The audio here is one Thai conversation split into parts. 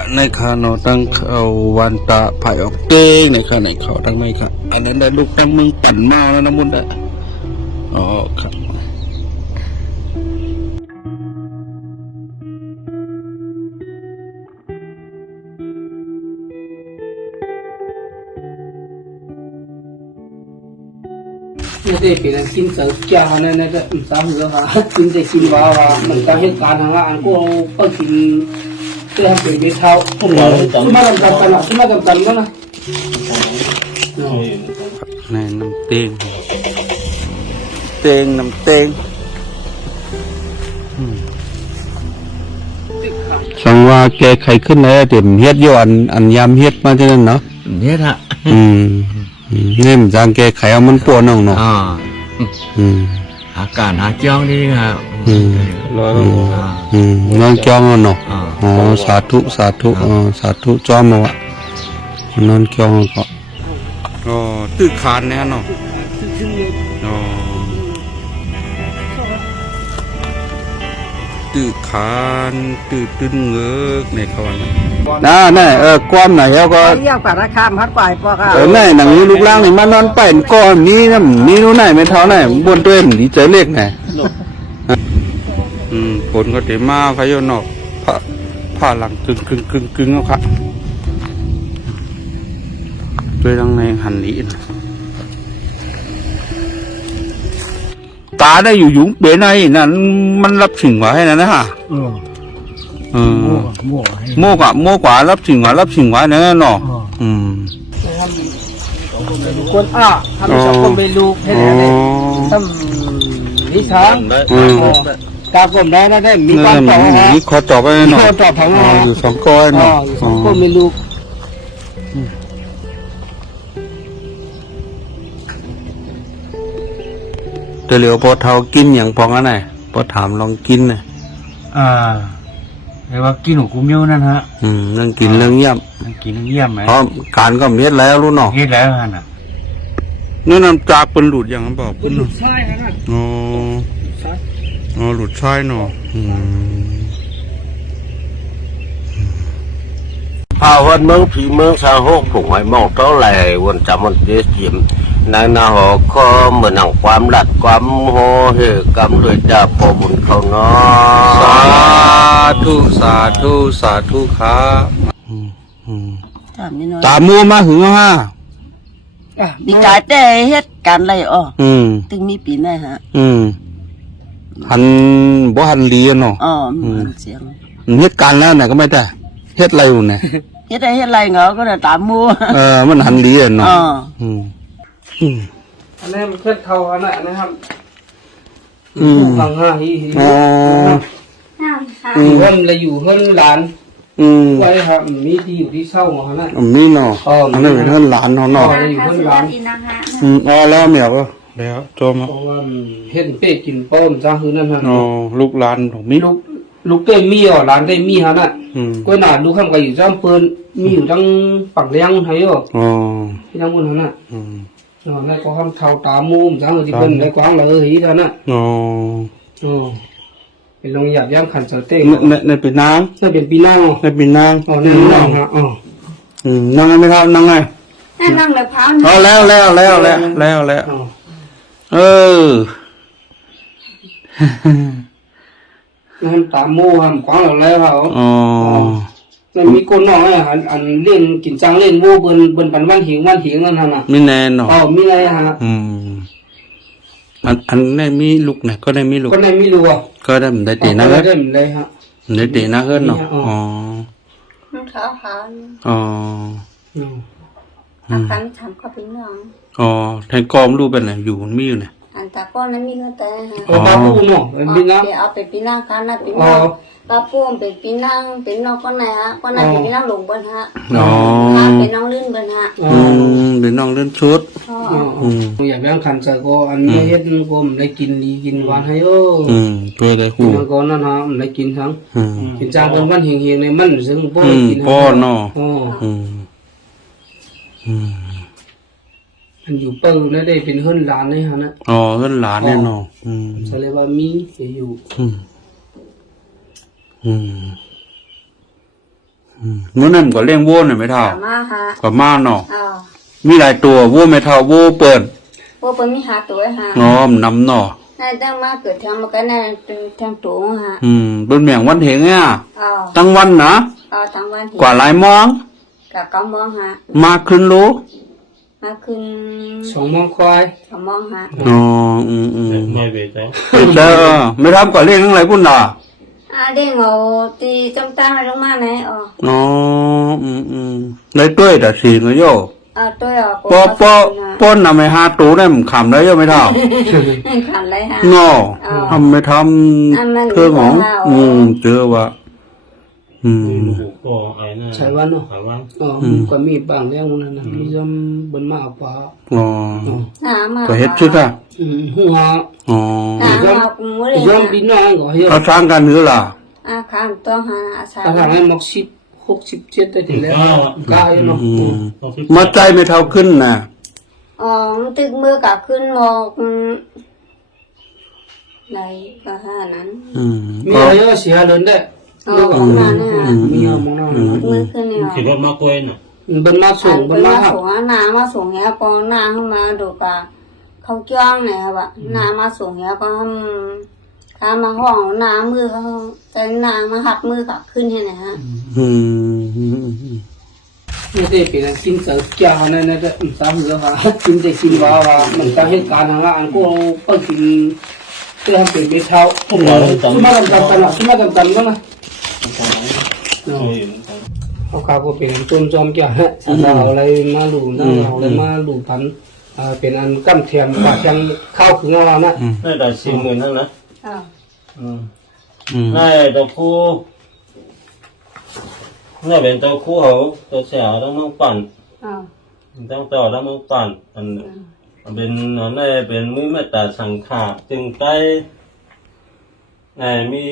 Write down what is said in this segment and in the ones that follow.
ะในขาเนาะตั้งเขาวันตาไผ่ออกเต้งในขาในเขาตั้งไม่ค่ะอันนั้นได้ลูกตั้งมึงปั่นเมาแล้วนะมุนได้อ๋อครับนี่ได้เป็นกินเสือเจ้าเนี่ยนะจะสามเหลือค่ะกินได้กินว่ามันก็เหตุการณ์ทางว่าอันก็ก็กินเพื่อให้เป็นเม็ดเท้าขึ้นมาดำๆกันละขึ้นมาดำๆกันนะในน้ำเต้งเต้งน้ำเต้งสังว่าแกไขขึ้นแล้วเดี๋ยวเฮ็ดอยู่อันยามเฮ็ดมาที่นั่นเนาะเฮ็ดฮะนี่มันจางแกไขเอามันปวดน้องเนาะอาการหาจ้องนี่ครับน้องจ้องเนาะอ๋อสาธุสาธุสาธุจ้อมาวะนอนจ้องก็ตื้อคานเนี่ยเนาะตื้อคานตื้อตึ้งเงือกในเขาน่ะความไหนแล้วก็เยี่ยมกับราคาพัดไปปอกไหนหนังนี้ลูกล่างนี่มานอนไปก้อนนี้นะนี่นู้นไหนไม่เท่าไหนบนตัวเองดีใจเล็กไงผลก็เต็มมาพายนอกผ้าหลังกึ่งเอาค่ะด้วยดังในหันนี้ตาได้อยู่ยุงเป๋ในนั่นมันรับสิ่งไว้ให้นะฮะโม่กว่ารับสิ่งไว้นั่นเนาะคนทำสังคมเป็นลูกให้ได้ทำวิชากากลมได้ได้มีความต่อมีขอต่อไปเนาะต่อของอยู่สองก้อนเนาะสังคมเป็นลูกเหลียวพอเท่ากินอย่างพองอันไหนพอถามลองกินนะเรียกว่ากินหนูกุ้มเยี่ยวนั่นฮะเรื่องกินเรื่องเยี่ยมกินเยี่ยมไหมเพราะการก็เม็ดแล้วรู้เนาะเม็ดแล้วฮะน่ะนี่น้ำจากเป็นหลุดอย่างนั้นบอกเป็นหลุดใช่ฮะหลุดใช่เนาะพาวันเมืองผีเมืองสาหกผงหอยมองเท่าไหร่วันจำวันเดียมนายนาหอข้อเหมือนหนังความหลัดความโหเหกรรมด้วยจ่าพอบุญเขาเนาะสาธุสาธุสาธุครับตามัวมาหึงฮะมีจ่ายแต่เฮ็ดการไรถึงมีปีหน้าฮะหันบ่หันเลียนเนาะเสียงเฮ็ดการแล้วน่ะก็ไม่ได้เฮ็ดอะไรอยู่เนี่ยเฮ็ดอะไรเหรอก็ได้ตามมัวมันหันเลียนเนาะอันนี้มันเพื่อนเขาอันนั้นนะครับฟัง5ฮีเพิ่นเลยอยู่เพิ่นหลานไว้ครับมีที่อยู่ที่เช่าของนั่นมีเนาะอันนั้นเป็นเพิ่นหลานเนาะอยู่เพิ่นหลานแล้วเมียก็แล้วจมเฮ็ดเป็ดกินป้อมจ้าคือนั่นฮะลูกหลานของมีลูกเต้มีหลานเต้มีฮะน่ะก็น่าลูกข้างก็อยู่จ้ำเปิ้นมีอยู่ทั้งปักเลี้ยงให้ที่ทั้งหมดนั่นน่ะแล้วก็ข้างเท้าตามุมจ้าที่เพิ่นได้กว้างเลยหีเท่านั้นเป็นลงหยาบย่างขันเสเต้ในปีนางเป็นปีนางในปีนางในปีนางฮะนั่งไงไม่เท่านั่งไงนั่งเลยพังแล้วนั่นตามูฮะกว้างแล้วเขามันมีคนน้องอันเล่นกินจังเล่นวูเบิ้นปันวันหิงนั่นฮะไม่แน่เนาะมีอะไรฮะอันได้มีลูกนะก็ได้มีลูกก็ได้มีลูกก็ได้ได้ตีนะได้เลยฮะได้ตีนะเฮิรนเนาะน้องเท้าหาคันทำข้าวปิ้งน้องแทงกอมรูปเป็นไงอยู่มันมีอยู่เนี่ยอันตาก้อนนั้นมีเงินแต่ตาปูเนาะเป็นปีนังเอาไปปีนังกันนะปีนังตาปูเป็นปีนังเป็นน้องก้อนไหนฮะก้อนนั้นเป็นปีนังหลงบนฮะเป็นน้องลื่นบนฮะเป็นน้องลื่นชุดอย่างนั้นขันเสอก็อันนี้เฮ็ดก็มันได้กินดีกินหวานให้เพื่อได้หูก็นั่นฮะมันได้กินทั้งกินจางเป็นวันเหี่ยงในมันซึ่งป้อนกินป้อนเนาะมันอยู่เปิ้ลแล้วได้เป็นเฮือนหลานนี่ฮะนะเฮือนหลานเนี่ยเนาะจะเรียกว่ามีอยู่ มื้อนั้นก็เลี้ยงวัวน่ะไม่เท่า มาหา ก็มาเนาะ อ๋อ มีหลายตัววัวไม่เท่าวัวเปิ้น พวกเปิ้นมีหาตัวหา อ๋อนำเนาะ นายตั้งมาเกิดทำมากันนายทางตัวหา เปิ้นแม่งวันเห็งอ่ะ อ๋อ ตั้งวันนะ อ๋อทั้งวัน กว่าหลายมอง กับก้มองหา มาขึ้นรู้ มาขึ้น 2 โมงควาย สมองหา อ๋อ ไม่เวท เด้อไม่ทำก็เลี้ยงทั้งหลายพุ่นน่ะ เด้งเอาตีจมตามลงมาไหนอ๋อ อ๋อได้ด้วยแต่สีเงยโย ตัวอ๋อ ป้อนน่ะไม่หาตูได้มันขำได้ยังไม่เท่า ขันเลยฮะ งอทำไม่ทำเครื่องของเจอว่าก็ไอ้นั่น ใช้วันเนาะ หาวัน ก็มีบางเรื่องนั้นนะมีย่อมบนมาเอาปลา อ๋อ มา ก็เฮ็ดชุดอ่ะ หัว อ๋อ ย่อมบินน้อยก็เฮ็ด เอาทางกันหรือล่ะ ขันตัวหาอาศัย ถ้าให้มัก67ได้ถึงแล้วกายเนาะ มาใจไม่เท่าขึ้นนะ อ๋อตึกมือกับขึ้นมอกไหนก็หานั้น มีอะไรเสียเดินได้ อ๋อของนั้นน่ะ มีเอามองเอา มือขึ้นเนี่ย ขี่รถมากล้วยน่ะ บนมาส่งบนมา ส่งน้ำมาส่งเหี้ยปอน้ำขึ้นมาดูกะเขาจ้องเนี่ยครับน้ำมาส่งเหี้ยปอทำมาห้องน้ำมือเขาใจน้ำมาหัดมือกับขึ้นให้ไหนฮะ ไม่ได้เป็นกินเสือแก้วนั่นนะสาเหตุว่ากินแต่กินว่ามันก็เหตุการณ์ทางละอันก็เปิดกินเพื่อให้เป็นเม็ดเท้าขึ้นมากันกันนะขึ้นมากันกันก็นะเขาข่าวก็เป็นต้นจอมแก้วฮะเราอะไรมาหลูนะเราอะไรมาหลูพันเป็นอันกั้มเทียมปากยังเข้าถึงเรานะ ได้ได้40,000ทั้งนั้น อ๋อ ได้ตัวคู่นี่เป็นตัวคู่เขาตัวเสียต้องมึงปั่น อ๋อ ต้องต่อต้องมึงปั่นอันเป็นนี่เป็นมือเมตตาสังขาจึงใต้มี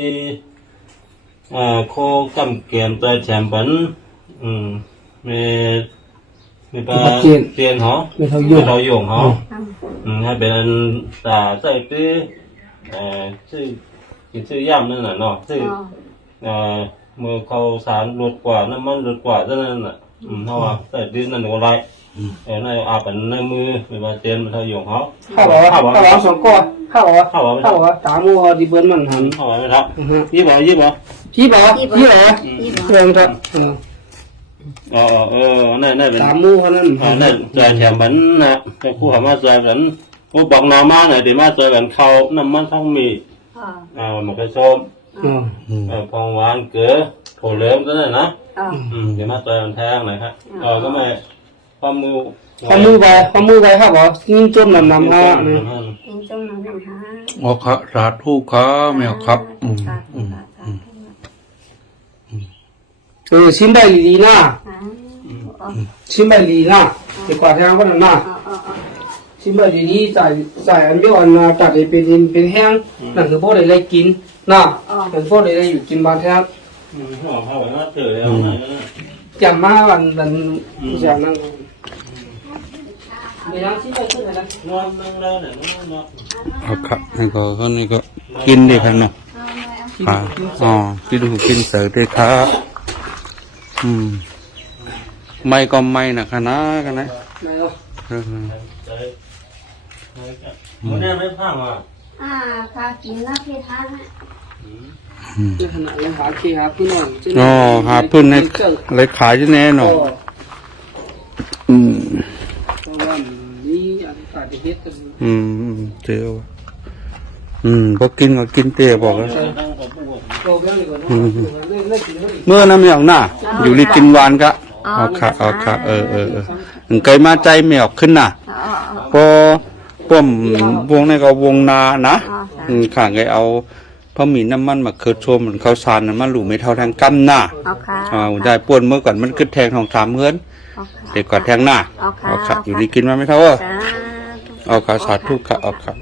โคกำเกียมตัวแชมปันมีปลาเตียนหอ ไม่เท่า ไม่ ยุ่ง เราโยงหอให้เป็นตาใส่ปีชื่อกินชื่อย่ำนั่นน่ะเนาะชื่อมือเขาสารลดกว่าน้ำมันลดกว่าเท่านั้นน่ะเพราะว่าใส่ดินนั่นก็ไรในอาเป็นในมือไม่ว่าเตียนมันเท่าโยงเขา เข้าว่าสองก้อนเข้าว่าตามัวดีเบิ้ลมันหัน เข้าไว้ไหมครับยี่บ่ยี่บ่ พี่บอกพี่เหรอเรื่องครับ นั่นเป็น ตามมูเขานั่น นั่นใจแถมบันนะจะคู่หามาใจบันกูบอกน้ำมาหน่อยดีมาใจบันเขาน้ำมันทั้งมีมันก็ส้มพองหวานเกลือโถเลิ้มก็ได้นะเดี๋ยวมาใจบันแทงหน่อยครับก็ไม่ข้อมือไปครับบอกยิ่งจมนำฮะ ยิงจมน้ำฮะ อ๋อครับสาธุครับแมวครับชิมใบลีน่าชิมใบลีน่าเด็กกว่าแทงก็นั่นน่ะชิมใบลีนี่ใส่อันเดียวอันตัดเป็นแห้งนั่นคือพวกอะไรกินน่ะเป็นพวกอะไรอยู่กินบางแท้จำมาวันจากนั้นเดี๋ยวชิมไปขึ้นนะ เอาครับนี่ก็กินดีครับเนาะกินเสือดีครับไม่ก็ไม่นะคณะกันนะ มันไม่พังอ่ะ ค่ะกินแล้วพี่ทาน ขณะเราหาที่หาพี่น้อง หาพื้นในอะไรขายที่แน่เนาะนี่อันตัดเฮ็ดกันเจอพอกินก็กินเตี๋ยบอกแล้วเมื่อน้ำหยองหน้าอยู่รีกินหวานก็เอาค่ะเคยมาใจไม่ออกขึ้นน่ะพอป้อมวงนี่ก็วงนานะข้างไงเอาพอมีน้ำมันมาเคิร์ดชมมันข้าวสารมันหลูไม่เท่าแทงกั้มหน้าได้ป่วนเมื่อก่อนมันขึ้นแทงทอง3เงินเด็กก่อนแทงหน้าเอาค่ะอยู่รีกินมาไม่เท่าเอาค่ะสาธุค่ะเอาค่ะ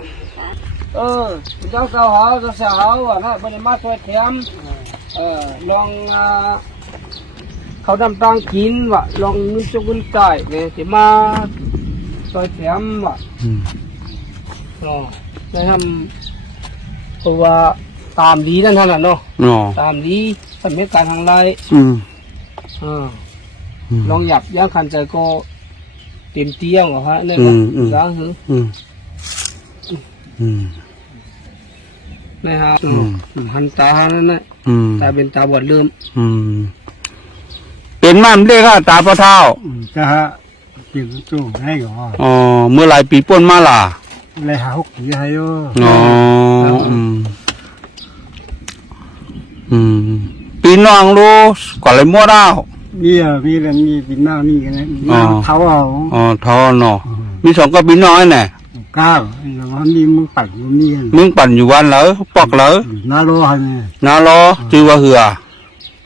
เจ้าสาวนะบริมาช่วยแถมลองเขาดำตังกินวะลองนุ่นจุกุนใจเนี่ยจะมาช่วยแถมวะได้ทำตัวตามดีนั่นท่านเนาะตามดีสำเร็จการทางไร ลองหยับย่างคันใจก็เต็มเตี้ยงเหรอฮะเนี่ยก็ล้างหือนี่ฮะหันตานั่นแหละตาเป็นตาบอดเริ่มเป็นมั่มเรียกค่ะตาพ่อเท่าจะฮะกินตู้ให้ก่อนอ๋อเมื่อหลายปีป่นมาล่ะเลยหา6 ปีให้โยอ๋อปีน้องรู้ก่อนเลยมั่วดาวมีแล้วมีปีน้องนี่กันนะเท้าเอาอ๋อเท้าเนาะมี2ก็ปีน้อยแน่9แล้วมีมึงปั่นอยู่นี่มึงปั่นอยู่วันเหรอปอกเหรอนาโลฮะเนี่ยนาโลจือว่าเหือ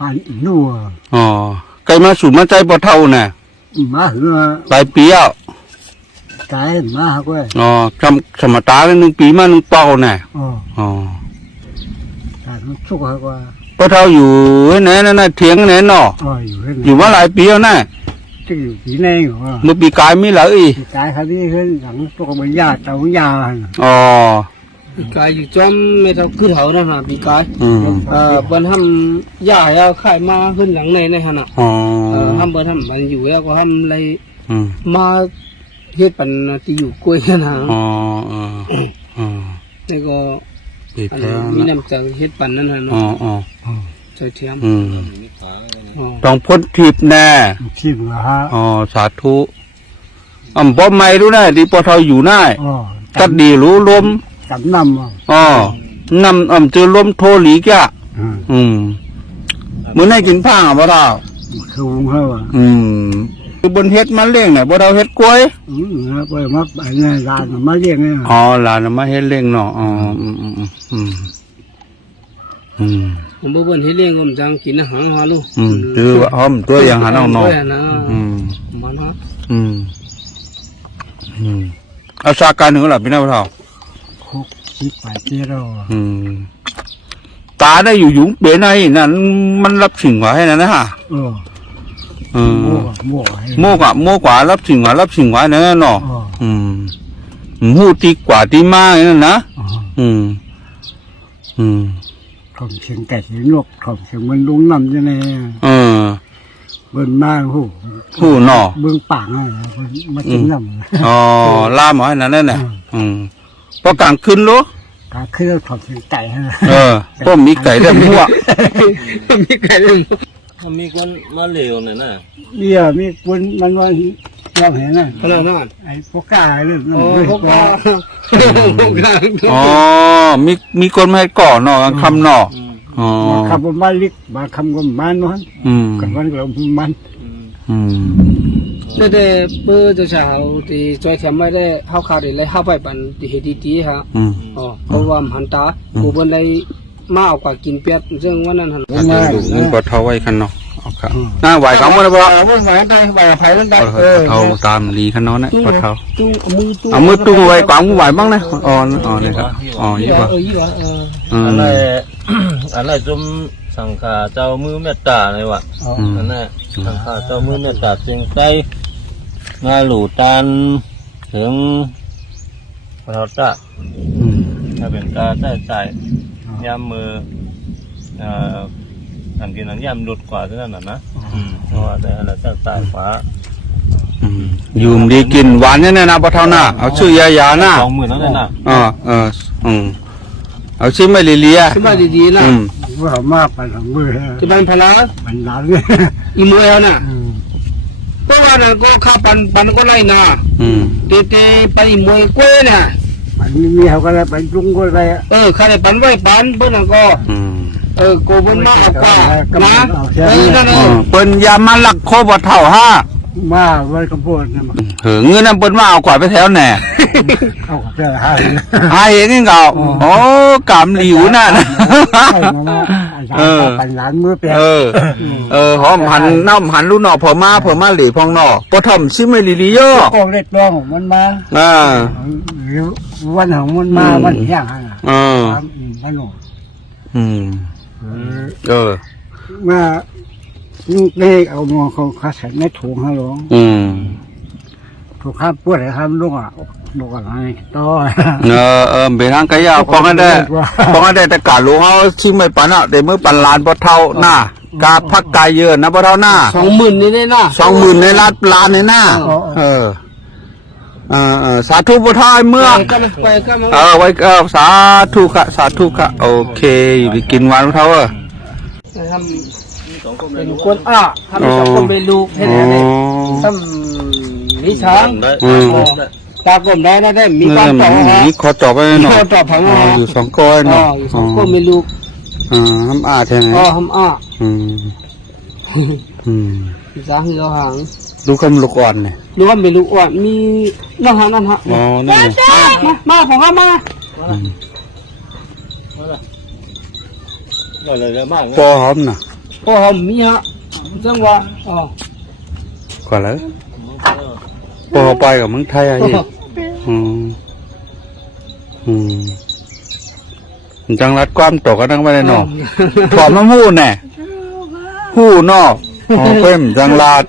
ปั่นนู่อ๋อไกลมาสู่มาใจบ่เท่าน่ะมาเหือหลายปีอ่ะตายมาฮะก้อยอ๋อสมตา1 ปีมา1เป่าน่ะอ๋อตายมันสุกฮะก้อยบ่เท่าอยู่ไหนนั่นน่ะเถียงไหนเนาะอยู่มาหลายปีแล้วน่ะจะอยู่ปีไหนเหรอเมื่อปีกายมีเหรออีปีกายครับนี่คือหลังตัวกับยาเต่ายาอ๋อปีกายอยู่จอมไม่เท่าคือเท่านะฮะปีกายเปิ้นทำยาเอาไข่มาขึ้นหลังในฮะน่ะทำเปิ้นทำมันอยู่แล้วก็ทำอะไรมาเฮ็ดปันที่อยู่กล้วยนะนี่ก็มีน้ำใจเฮ็ดปันนั่นฮะเนาะใส่เทียมต้องพ้นทิพย์แน่ทิพย์เหรอฮะอ๋อสาธุบ่ไม่รู้นะดีปอเท่าอยู่ได้กัดดีรู้ลมจับน้ำอ๋อนำเจอลมโทหลีกะมื้อไหนกินผ้าบ่เท่าคือวงเฮาคือบนเฮ็ดมาเลี้ยงน่ะบ่เท่าเฮ็ดกล้วยกล้วยมาอันนี้ลานมาเลี้ยงเนี่ยอ๋อลานมาเฮ็ดเลี้ยงเนาะอ๋อผมบ่เบิ่นเฮ็ดเลี้ยงผมจังกินอาหารฮาลูกคือว่าอ้อมตัวอย่างหาน้องเนาะบ่เนาะเอาสาการหนึ่งล่ะพี่น้าเฒ่า6 8 ปีแล้วตาได้อยู่เปนไอ้นั่นมันรับสิ่งว่าให้นั่นนะฮะโมกว่ารับสิ่งว่านั่นเนาะหูตีกว่าตีมาอย่างนั้นนะของเชียงไก่เชียงนกของเชียงมันลุงนำจะไงเบิ่งมาหูเนาะเบิ่งปากอ่ะมากินน้ำอ๋อล่ามให้นั่นน่ะพอกลางคืนรู้กลางคืนของเชียงไก่ฮะก็มีไก่ได้มั่วมีไก่ได้มีคนมาเหลวน่ะนะมีคนมันว่าเราเห็นน่ะขนาดนั้นไอ้พวกกาเรื่องพวกกาอ๋อมีคนมาให้ก่อเนาะคำเนาะอ๋อคำว่ามาลิกมาคำว่ามันเนาะกับวันเรามันได้เพื่อจะเช้าที่จอยแถมไม่ได้เข้าขาดเลยเข้าไปปันที่เฮดีฮะเพราะว่าหันตากูบนได้มาเอากว่ากินเป็ดซึ่งวันนั้นหันมึงปลดเท้าไว้ขันเนาะน่าไหวเขาหมดเลยบ่ไหวได้ไหวไผ่นั่นได้เท้าตามลีขันน้อยนะปลดเท้าเอามือตุ้งไว้กวางมือไหวบ้างนะอ๋อนี่ครับอ๋อยี่บ่อะไรจุ่มสังขาเจ้ามือเมตตาเลยวะนั่นแหละสังขาเจ้ามือเมตตาจริงใจมาหลู่ตันถึงเราจะถ้าเป็นตาใจย่ำมืออันกินนั้นย่ำหลุดกว่าที่นั่นนะเพราะว่าแต่อะไรจะตายฟ้าอยู่ดีกินหวานเนี่ยนะปะเท่าหน้าเอาชื่อยาหน้า20,000นั่นเลยนะเอาชื่อไม่เลียชื่อไม่ดีๆนะว่ามาปันหลังมือจะเป็นพลังปันหลังเนี่ยอีมือเอาน่ะเพราะว่านั่นก็ข้าปันก็ไล่นาเตะไปอีมือกล้วยน่ะปันมีเขาก็เลยปันจุ้งก็เลยข้าได้ปันไว้ปันเพื่อนก็โกบนมากกว่านะนั่นเองเปิ้นยามาหลักโคบเท่าห้ามาไว้กระโปรงเนี่ยเงินนั่นเปิ้นมาเอากว่าไปแถวแหน่เอาแค่ให้เองเก่าโอ้กำหลิวน่ะปันหลานมือเปียหอมหันน้ำหันลูกหน่อพอมาหลีพองหน่อปฐมซิไม่ลีลีโย่กองเล็กน้องมันมาวันของมันมาวันย่างมันหนูมาเลขเอามองเขาใส่ในถุงฮะหลวงถูกข้ามปวดเลยครับลูกลูกอะไรต่อเป็นทางไกลยาวปองกันได้แต่กาหลวงเขาชิมไม่ปันอ่ะเดี๋ยวมือปันลานปะเท่าหน้า กาพักกายเยอะนะบ่เท่าหน้า 20,000นี่ได้น่ะ 20,000ในล้านในหน้าสาธุบ่ทายเมื่อ ไปก็มา ไว้สาธุค่ะโอเคอยู่ไปกินหวานเท่าทำเป็นคนทำสองคนเป็นลูกให้ไหนทำมีช้างตากลมได้มีการต่อฮะ มีขอต่อไปหน่อย ขอต่อพังอยู่2ก้อนเนาะ อยู่2คนเป็นลูก ทำแท้ไหมทำจ้าเหือหาง ดูคำลูกอ่อนเนี่ย ดูว่าเป็นลูกอ่อนมีนั่นฮะนั่นมาของข้ามา เลยมาก ปอหอมน่ะ พอหอมมีฮะจังหวะกว่าแล้วปอไปกับเมืองไทยอะไรจังรัดความตกก็นั่งไปเลยเนาะถอมน้ำหูแน่หูนอกเพิ่มจังรัด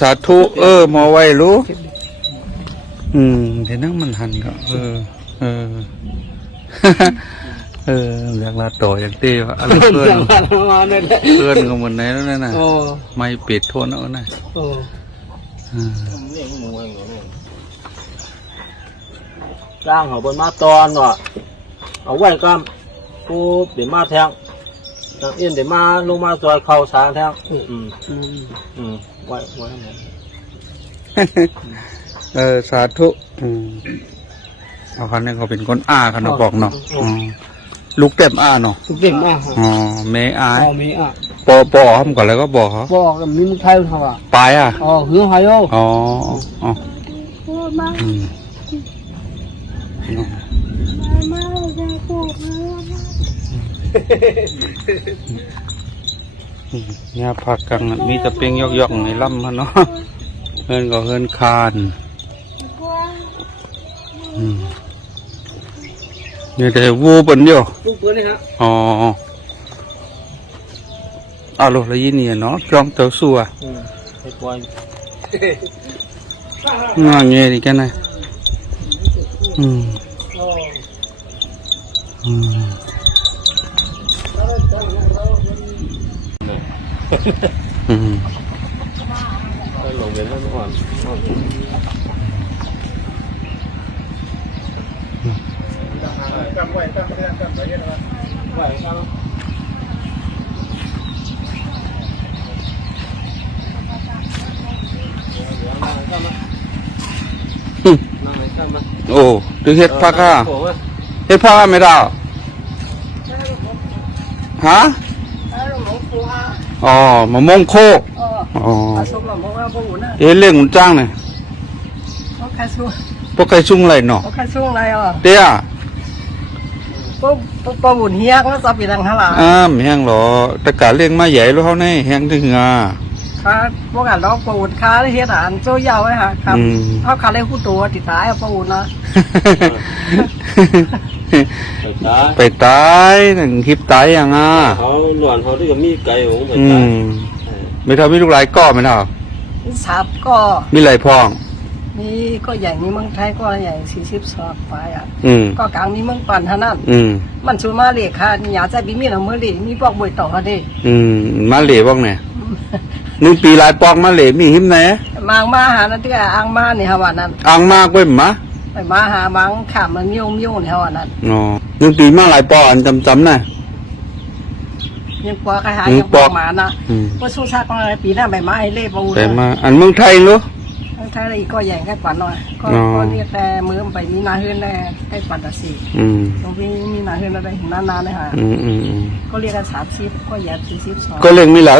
สาธุมาไว้รู้เดี๋ยวนั่งมันหันก็เรียกลาโตอย่างเตี้ยวอะไรเพื่อนก็เหมือนไหนแล้วนะไม่ปิดโทนเอานะจ้างเขาบนมาตอนว่ะเอาไว้ก็กูเดี๋ยวมาแทงทางเอ็นเดี๋ยวมาลงมาจอยเข่าสางแทงไว้สาธุเอาคันนี้เขาเป็นคนคันเราบอกเนาะลูกเต็มเนาะลูกเต็มเมย์เมย์ปอทำก่อนแล้วก็บอกเขาบอกมีมึงไทยเขาไปหือไทยเนี่ยผักกังมีแต่เปียงยอกๆในลำมันเนาะเฮินก็เฮินคานเนี่ยแต่วูบนเดียวเอาลูกละยี่นี่เนาะจองเต้าสัวง่ายเงี้ยดิกันนะลงเป็นทั้งวันโอ้ดูเห็ดผักเห็ดผักไม่ได้ฮะมะม่วงโคเรื่องหุ่นจ้างเนี่ยพวกใครชุ่งอะไรเนาะเตี้ยปบุญเฮียก็จะปีนังฮะล่ะแห้งหรอแต่การเลี้ยงมาใหญ่แล้วเขาเนี่ยแห้งถึงค่ะพวกกันเราปบุญค้าได้เฮ็ดอาหารโซ่ยาวไว้ค่ะครับเขาค้าได้คู่ตัวติดตายปบุญนะไปตายหนึ่งคลิปตายอย่างเขาหลวนเขาที่กับมีไก่ของไปตายไม่ทำมีลูกหลายก้อไม่เท่าสับก็มีหลายพองมีก็ใหญ่มีเมืองไทยก็ใหญ่40 ศอกไปก็กลางมีเมืองปั่นเท่านั้นมันชูมาเลยค่ะอย่าใจบีมีเอามือเลยมีปอกบวยต่อเขาดิมาเหล่บ้างเนี่ย1 ปีหลายปอกมาเหล่มีหิมไหนมาหานั่นที่อ่างมาเนี่ยฮะวันนั้นอ่างมาก็มาไปมาหาบางขามมันมิ้วเนี่ยฮะวันนั้น1 ปีมาหลายปอกอันจำน่ะยังปอกหายังปอกมานะว่าสู้ซากอะไรปีหน้าใบไม้เล่ปูไปมาอันเมืองไทยรู้ไทยอะไรก็ใหญ่แค่กว่าหน่อยก็เรียกแต่มือไปมีนาเฮือนแน่ใกล้ปัตตานีตรงนี้มีนาเฮือนอะไรนานๆเลยค่ะก็เรียกกัน30ก็ใหญ่42ก็เรียกมีเหรอ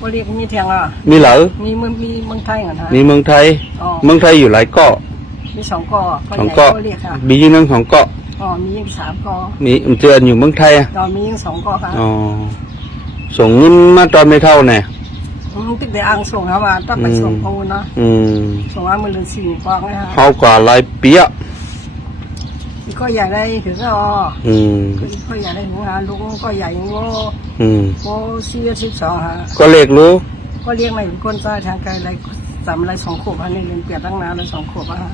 ก็เรียกมีเทียงมีเหรอมีเมืองไทยเหรอฮะมีเมืองไทยอยู่หลายเกาะมี2 เกาะ2 เกาะมียิ่งนั่ง2 เกาะมียิ่ง3 เกาะมีเจออยู่เมืองไทยมียิ่ง2 เกาะค่ะส่งเงินมาตอนไม่เท่าเนี่ยติดแต่อ่างส่งครับว่าต้องไปส่งปูนนะส่งว่ามือละ4 ปองเลยค่ะเขากว่าลายเปียก็อยากได้ถึงก็อยากได้ถึงลุงก็ใหญ่โง่42ฮะก็เล็กรู้ก็เลี้ยงไม่เป็นคนใจทางไกลอะไร3 อะไร2 ขวบอันนี้เรียนเปียกตั้งนานเลย2 ขวบฮะ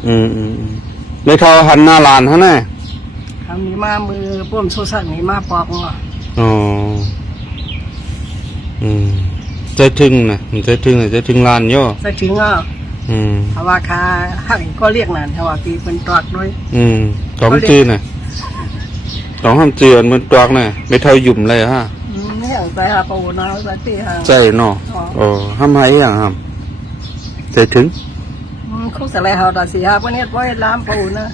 ไม่เท่าหันหน้าลานฮะแน่ ทำมีมามือป้อมโซซักมีมาปอกอ่ะ อ๋อใจถึงนะใจถึงลานย่อ ใส่ถึงอ่ะ ถ้าว่าคาหักก็เรียกนั่นถ้าว่าตีเป็นตอกด้วย ต้องจื้อน่ะต้องทำจื้ออันมันตวกน่ะไม่เท่าหยุ่มเลยฮะ ไม่เอาใจหาปูนะใจตีหา ใจเนาะทำให้อย่างครับใจถึง เขาใส่อะไรเขาตาสีหาพวกนี้ไว้ล้ามปูนะ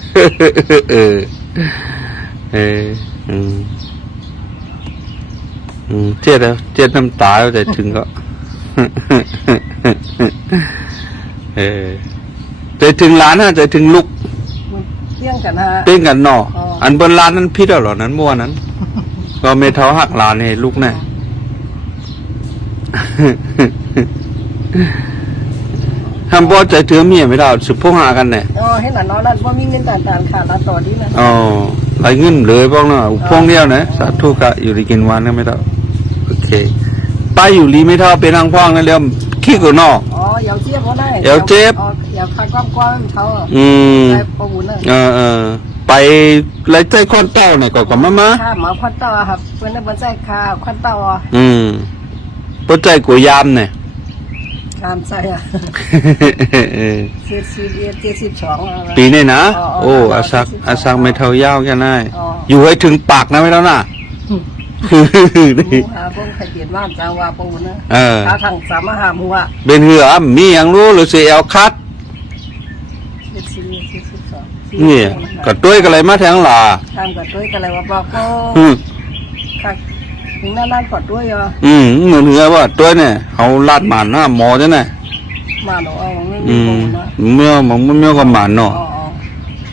เจ็ดแล้วเจ็ดน้ำตาใจถึงก็ใจถึงร้านฮะใจถึงลุก เตี้ยงกันฮะ เต้นกันเนาะอันบนร้านนั้นพิษเหรอนั้นมั่วนั้น ก็ไม่เท่าหักร้านให้ลุกแน่ ทำบ่ใจเถือเมียไม่ได้สุดพวกหากันเนี่ย ให้หลานน้อยนั่นว่ามีเงินต่างๆขาดละต่อดีนะ ไรเงินเลยพวกเนาะพวกเดียวนะสาธุกะอยู่ดีกินวันก็ไม่ได้โอเคไปอยู่รีไม่เท่าเป็นทางพ่องนั่นเรื่องขี้กูนอก อย่าเจ็บก็ได้ อย่าเจ็บ อย่าคายกว้างๆเขาได้ปูนะ ไปไรใจคอนเต้าเนี่ยก็มา ข้าหมาควันเต้าครับเพื่อนในบนใจข้าควันเต้าปัจจัยกูยามเนี่ย ข้ามใจอ่ะ72 ปีนี้นะโอ้อาซักไม่เท่ายาวแค่ไหนอยู่ให้ถึงปากนะไม่แล้วน่ะ หาพวกใครเปลี่ยนบ้านจังว่าปูนะ ถ้า ทางสามหาหัว เป็นเหือมีอย่างรู้หรือเสียเอาคัดนี่กระตุ้ยกันอะไรมาแทงหล่า ทำกับด้วยกันอะไรว่าบอกก็ค่ะถึงนั่นกอดด้วยอ่ะ เหมือนเหือว่าตุ้ยเนี่ยเขาลาดหมันหน้าหมอจ้ะเนี่ย มาหนูเอาไม่มีปูนะ เมื่อก็หมันเนาะ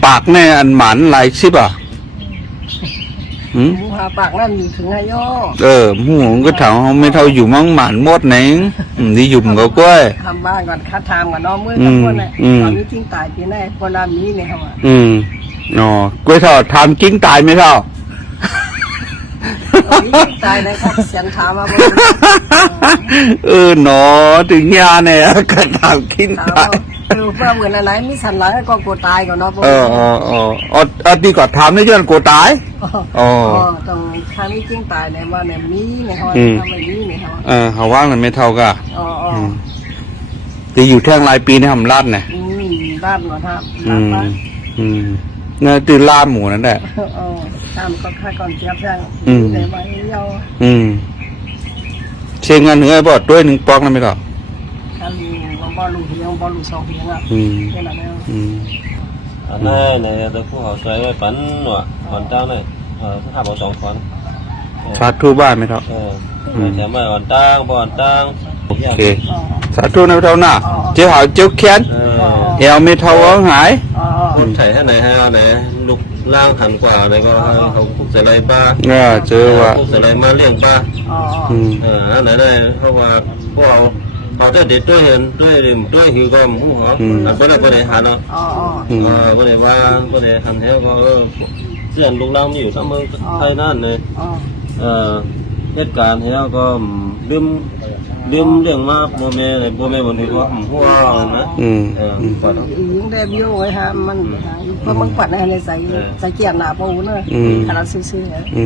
ปากแน่อันหมันลายชิบอ่ะ หมูหาปากนั่นอยู่ถึงไงโย หมูก็ถามเขาไม่เท่าอยู่มั่งหมันหมดไหนที่หยุ่มก็กล้วย ทำบ้านก่อนคัดทำก่อนน้องมือกับคนเนี่ยตอนนี้ทิ้งตายปีแน่คนละมีเนี่ยเขาอ่ะกล้วยทอดทำกิ้งตายไม่เท่า ตายเลยครับเสียงถามมา หนอถึงยาเนี่ยก็ทำกิ้งตายคือเพื่อเหมือนอะไรมีสันหลังก็กลัวตายก่อนเนาะดีกว่าทำนี่ย้อนกลัวตายต้องครั้งนี้จริงตายเนี่ยว่าเนี่ยมีเนี่ยเขาทำอะไรมีเนี่ยเขาว่างมันไม่เท่ากันจะอยู่แท่งหลายปีในทำลาดเนี่ยลาดหรอครับเนี่ยตื่นลาดหมูนั่นแหละตามก็ค่าก่อนเจี๊ยบแท่งในใบเยาเชียงเงินเหนือบ่ด้วยหนึ่งปอกนั่นไม่หรอบอลลูกเฮียงบอลลูกสองเฮียงอ่ะแค่นั้นเองอันนี้เนี่ยตัวผู้เขาใช้ไว้ปั้นหนวดอ่อนตั้งเลยถ้าเอา2 คนสาธุบ้านไม่เท่าแต่ไม่อ่อนตั้งบ่อ่อนตั้งโอเคสาธุในเท่าหน้าเจ้าหาเจ้าแค้นเอวไม่เท่าหายใส่ให้ไหนให้เอาไหนลูกล่างหันกว่าอะไรก็เขาคุกใส่ไรป้าเจอว่าคุกใส่ไรมาเลี้ยงป้าอันไหนได้เพราะว่าพวกเราจะเด็ดด้วยเห็นด้วยหิวก็มุ่งเหรอก็ได้หาเนาะก็ได้ว่าก็ได้ทำแถวก็เสื่อมลูกเราอยู่ทั้งเมืองไทยนั่นเลยเหตุการณ์แถวก็ลืมเรื่องมากบัวแม่เลยบัวแม่บนที่ว่าหัวนะปัดยิงได้บิวไว้ฮะมันเพราะมันปัดในใส่เกียร์หนาปูเนอะขนาดซื้อ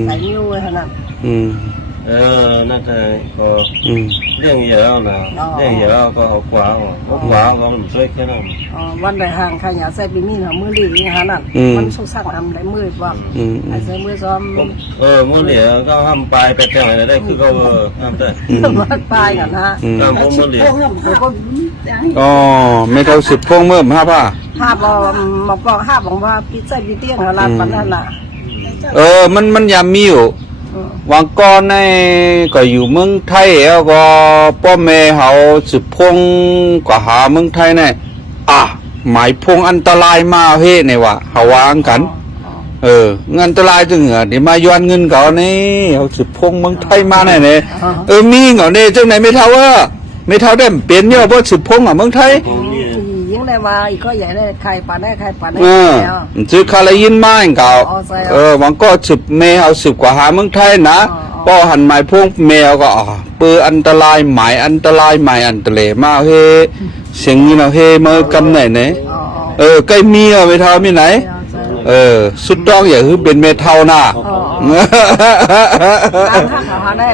ใส่บิวไว้ขนาดนั่นแต่ก็เรื่องเยอะนะเรื่องเยอะก็เอาขวาก็มันช่วยแค่นั้นวันใดห่างใครอยากใส่ปีนี้นะมือดีนี่ฮะนั่นมันสุกสั่งทำได้มือบ้างใส่มือซ้อมมือเหลี่ยก็ทำปลายไปแค่ไหนได้คือก็ทำได้วัดปลายกันฮะทำมือเหลี่ยไม่เท่า10 พวงเมื่อ5 ผ้าบอกบอกว่าปีใส่ปีเตี้ยงร้านปันนั่นน่ะมันยามมีอยู่วางก้อนในก็อยู่เมืองไทยแล้วก็พ่อแม่เขา10 พวงก็หาเมืองไทยเนี่ยหมายพวงอันตรายมาเฮ้เนี่ยว่ะเขาวางกันเงินอันตรายจังเหรอเดี๋ยวมาย้อนเงินเขานี่เอา10 พวงเมืองไทยมาเนี่ยมีเหรอเนี่ยจังไหนไม่เท่าไม่เท่าได้เปลี่ยนเยอะเพราะ10 พวงเมืองไทยยิ่งได้มาอีกก็ใหญ่ได้ใครปานได้ซื้อคารายินมาเก่าวังก็10 เมย์เอา10 กว่าหาเมืองไทยนะพอหันหมายพวกแมวก็ปืนอันตรายหมายอันตรายหมายอันตรายมาเฮเสียงนี่เราเฮมากำไหนเนี่ยใกล้มีไม่เท่ามีไหน สุดต้องอย่าคือเป็นเมทัลน่ะ การถ้าเขาได้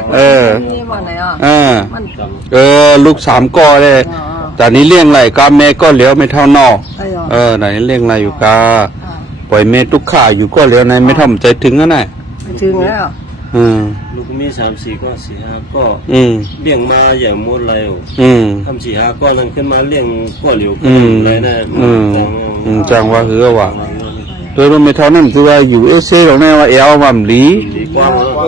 นี่มันไหนลูก3ก้อเลยแต่นี้เลี้ยงไรก็แม่ก็เหลียวไม่เท่านอกไหนเลี้ยงไรอยู่กาปล่อยเมทุกข่าอยู่ก็เหลียวในไม่ทำใจถึงนั่นแหละถึงแล้วลูกมี3-4 ก็4-5ก็เลี้ยงมาอย่างหมดเลยทำ4-5ก็นั้นขึ้นมาเลี้ยงก็เหลียวเลยนะจังว่าคือว่าโดยไม่เท่านั้นคือว่าอยู่เซ่ตรงนี้ว่าเอวมันหลี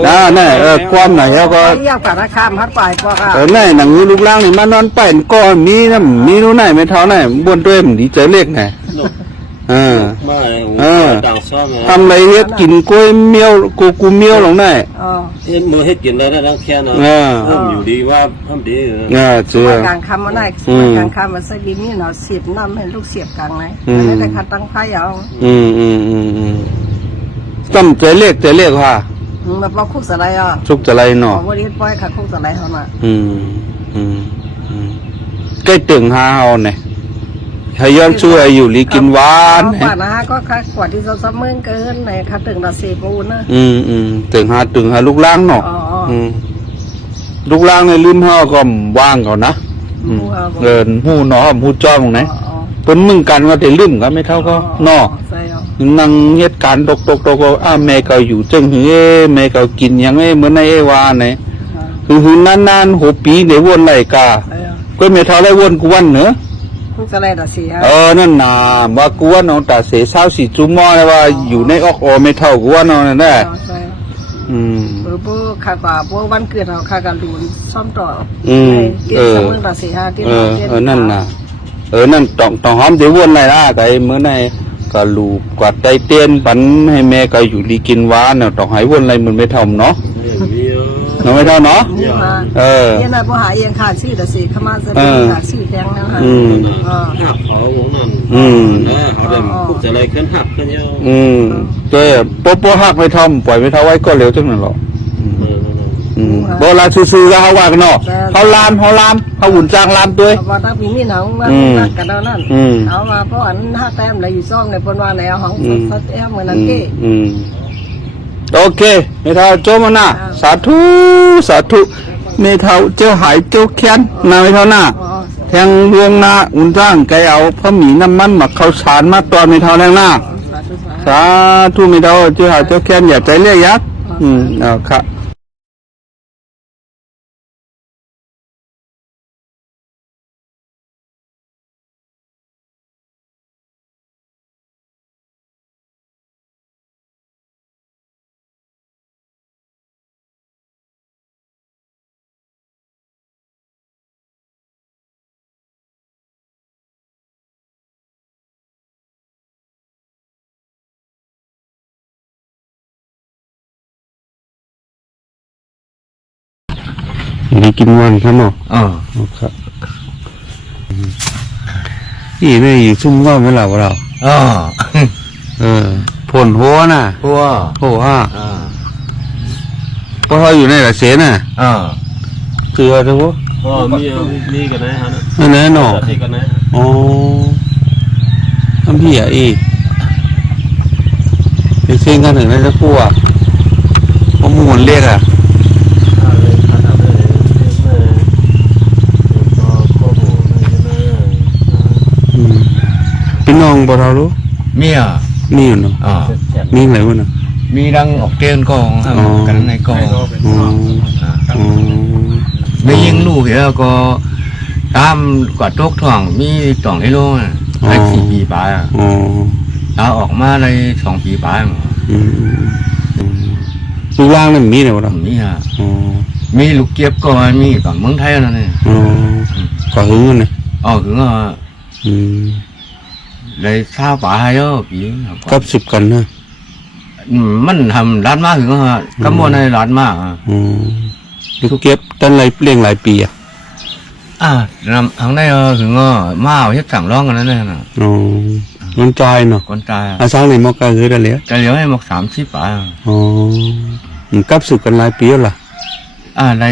น่ะความไหนแล้วก็เรียกปากคำฮัดไปก็ไหนหนังลูกล่างนี่มานอนป่นก้อนมีน้ำมีนู้นไหนไม่เท่าไหนบนด้วยมันดีใจเล็กไงทำไรเฮ็ดกินกล้วยเมียวกูเมียวลงได้เฮ็ดมือเฮ็ดกินได้แล้วแค่นั้นอยู่ดีว่าทำดีเชื่อกลางคำมันได้กลางคำมันใส่ดินนี่เนาะเสียบน้ำให้ลูกเสียบกลางไหนไม่ได้ขัดตั้งไฟเอาต้มใจเล็กค่ะแบบเราคุกสไลด์คุกสไลด์เนาะวันนี้ปล่อยค่ะคุกสไลด์เขามาใกล้ตึงหาเอาเนี่ยให้ย้อนช่วยอยู่ลีกินหวานกว่านะก็กว่าที่จะซับมึงเกินไหนค่ะตึงละ10 ปูนนะตึงหาลูกล่างเนาะลูกล่างในลืมห่อก็ว่างเขานะหูหนอหูจ้อมตรงไหนต้นมึงกันก็แต่ลืมก็ไม่เท่าก็นอนั่งเหตุการณ์ตกแม่ก็อยู่จึงแม่ก็กินยังเหมือนในวาไหนคือนานๆ6 ปีเดี๋ยววนไหลกาก็ไม่เท่าไรวนกูวันเนอะจะอะไรต่อเสียนั่นน่ะว่ากูว่าน้องตาเสีย24 ชั่วโมงเลยว่าอยู่ในออกไม่เท่ากูว่าน้องนั่นแหละค่ะกว่าวันเกิดเราค่ะกันดูซ่อมต่อเกี่ยวกับเมืองต่อเสียที่นั่นน่ะนั่นต้องหอมเดี๋ยววนไหนล่ะแต่เมื่อไหร่ก็ลูกกวาดใจเตียนปันให้แม่ก็อยู่ดีกินหวานเนี่ยต้องหายวนอะไรมันไม่ทำเนาะน้องไม่เท่าเนาะเนี่ยนะพอหาเองขาดชื่อแต่สิขมาจะเป็นขาดชื่อแพงนะคะหักเขาวงนั้นเขาแบบคุกจะอะไรขึ้นหักขึ้นเยอะโป๊ะหักไม่ทำปล่อยไม่เท่าไว้ก็เร็วจังนั้นหรอกโบราณซื้อๆก็เขาว่ากันเนาะเขาลามเขาหุ่นจ้างลามด้วยว่าถ้าปีนี้หนาวมากันแล้วนั่นเอามาเพราะอัน5 แต้มเลยอยู่ซ่อมในปนว่าในเอาของสัตว์แต้มเหมือนนั่นเองโอเคเมทาโจมานะสาธุเมทาเจ้าหายเจ้าแค้นนาเมทาหน้าแทงดวงนาอุ่นจ้างไก่เอาพระหมีน้ำมันหมักข้าวสารมาตัวเมทาแรงหน้าสาธุเมทาเจ้าหายเจ้าแค้นอย่าใจเลี้ยยักเอาค่ะนี่กินวันครับเนาะครับนี่ไม่อยู่ซุ่มก็ไม่หลับเราผลหัวน่ะหัวเพราะเขาอยู่ในกระเสน่ะเสือทั้งหัวมีกันไหนฮะนั่นเนาะอ๋อทำพี่อ่ะไปเซ็งกันถึงได้สักคู่อ่ะเพราะมูลเรียกอ่ะพี่น้องบ่เรารู้มีเนาะมีอะไรวะน่ะมีดังออกเตียนกองกันในกองไม่ยิงลูกแล้วก็ตามกวาดโต๊ะถ่วงมี2 กิโลได้4 ปีป่าแล้วออกมาได้2 ปีป่าลูกล่างนั่นมีไหนวะมีลูกเก็บก็มีกับเมืองไทยนั่นนี่ก็หึงนี่หึงเลยซาป่าให้เยอะปีกับ10 กันนะมันทำร้านมากถึงก็มวนในร้านมากลูกเก็บต้นไรเลี้ยงหลายปีทางได้ถึงมาเฮ็ดสั่งร้องกันนั่นน่ะมันใจเนาะคนใจสร้างในมอกก็คือได้แล้วจะเหลียวให้มอก30 ป่ากับ10 กันหลายปีแล้วล่ะใน